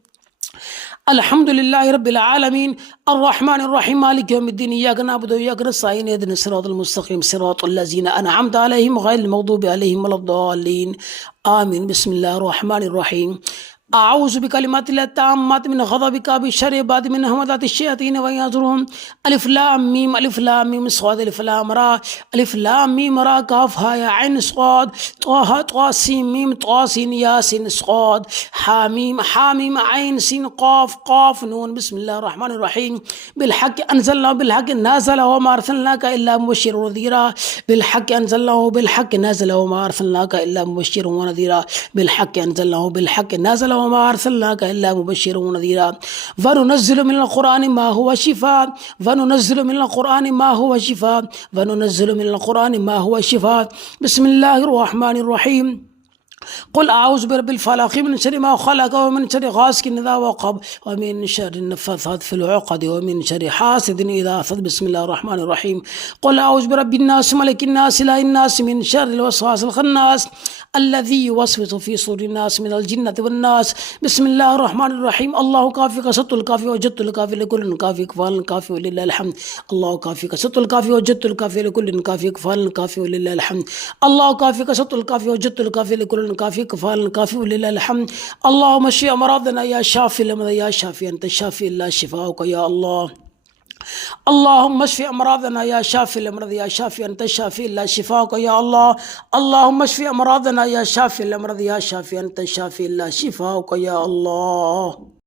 الحمد لله رب العالمين الرحمن الرحيم مالك يوم الدين إياك نعبد وإياك نستعين اهدنا الصراط المستقيم صراط الذين أنعمت عليهم غير المغضوب عليهم ولا الضالين آمين. بسم الله الرحمن الرحيم أعوذ بكلمات الله التامات من غضبك بشر بعد من همزات الشياطين ويحضرون ألف لام ميم ألف لام ميم صاد ألف لام را ألف لام ميم را كاف ها يا عين صاد طه طا سين ميم طا سين ياسين صاد حاميم حاميم عين سين قاف قاف نون. بسم الله الرحمن الرحيم بالحق أنزلنا بالحق نازل وما أرسلناك إلا مبشرا ونذيرا بالحق أنزلناه بالحق نازل وما أرسلناك إلا مبشرا ونذيرا بالحق أنزلناه بالحق نازل وما أرسلناك إلا مبشرا ونذيرا وننزل من القرآن ما هو شفاء وننزل من القرآن ما هو شفاء وننزل من القرآن ما هو شفاء. بسم الله الرحمن الرحيم قل أعوذ برب الفلق من شر ما خلق ومن شر غاسق إذا وقب ومن شر النفاثات في العقد ومن شر حاسد إذا حسد. بسم الله الرحمن الرحيم قل أعوذ برب الناس ملك الناس إله الناس من شر الوسواس الخناس الذي يوسوس في صدور الناس من الجنة والناس. بسم الله الرحمن الرحيم الله كافيك ست الكافي وجدت الكافي لكل كافي كفال كافي ولله الحمد الله كافيك ست الكافي وجدت الكافي لكل كافي كفال كافي ولله الحمد الله كافيك ست الكافي وجدت الكافي لكل كافي كفال كافي ولله الحمد. اللهم اشف أمراضنا يا شافي الأمراض يا شافي أنت الشافي إلا شفاؤك يا الله. اللهم اشف أمراضنا يا شافي الأمراض يا شافي أنت الشافي إلا شفاؤك يا الله. اللهم اشف أمراضنا يا شافي الأمراض يا شافي أنت الشافي إلا شفاؤك يا الله.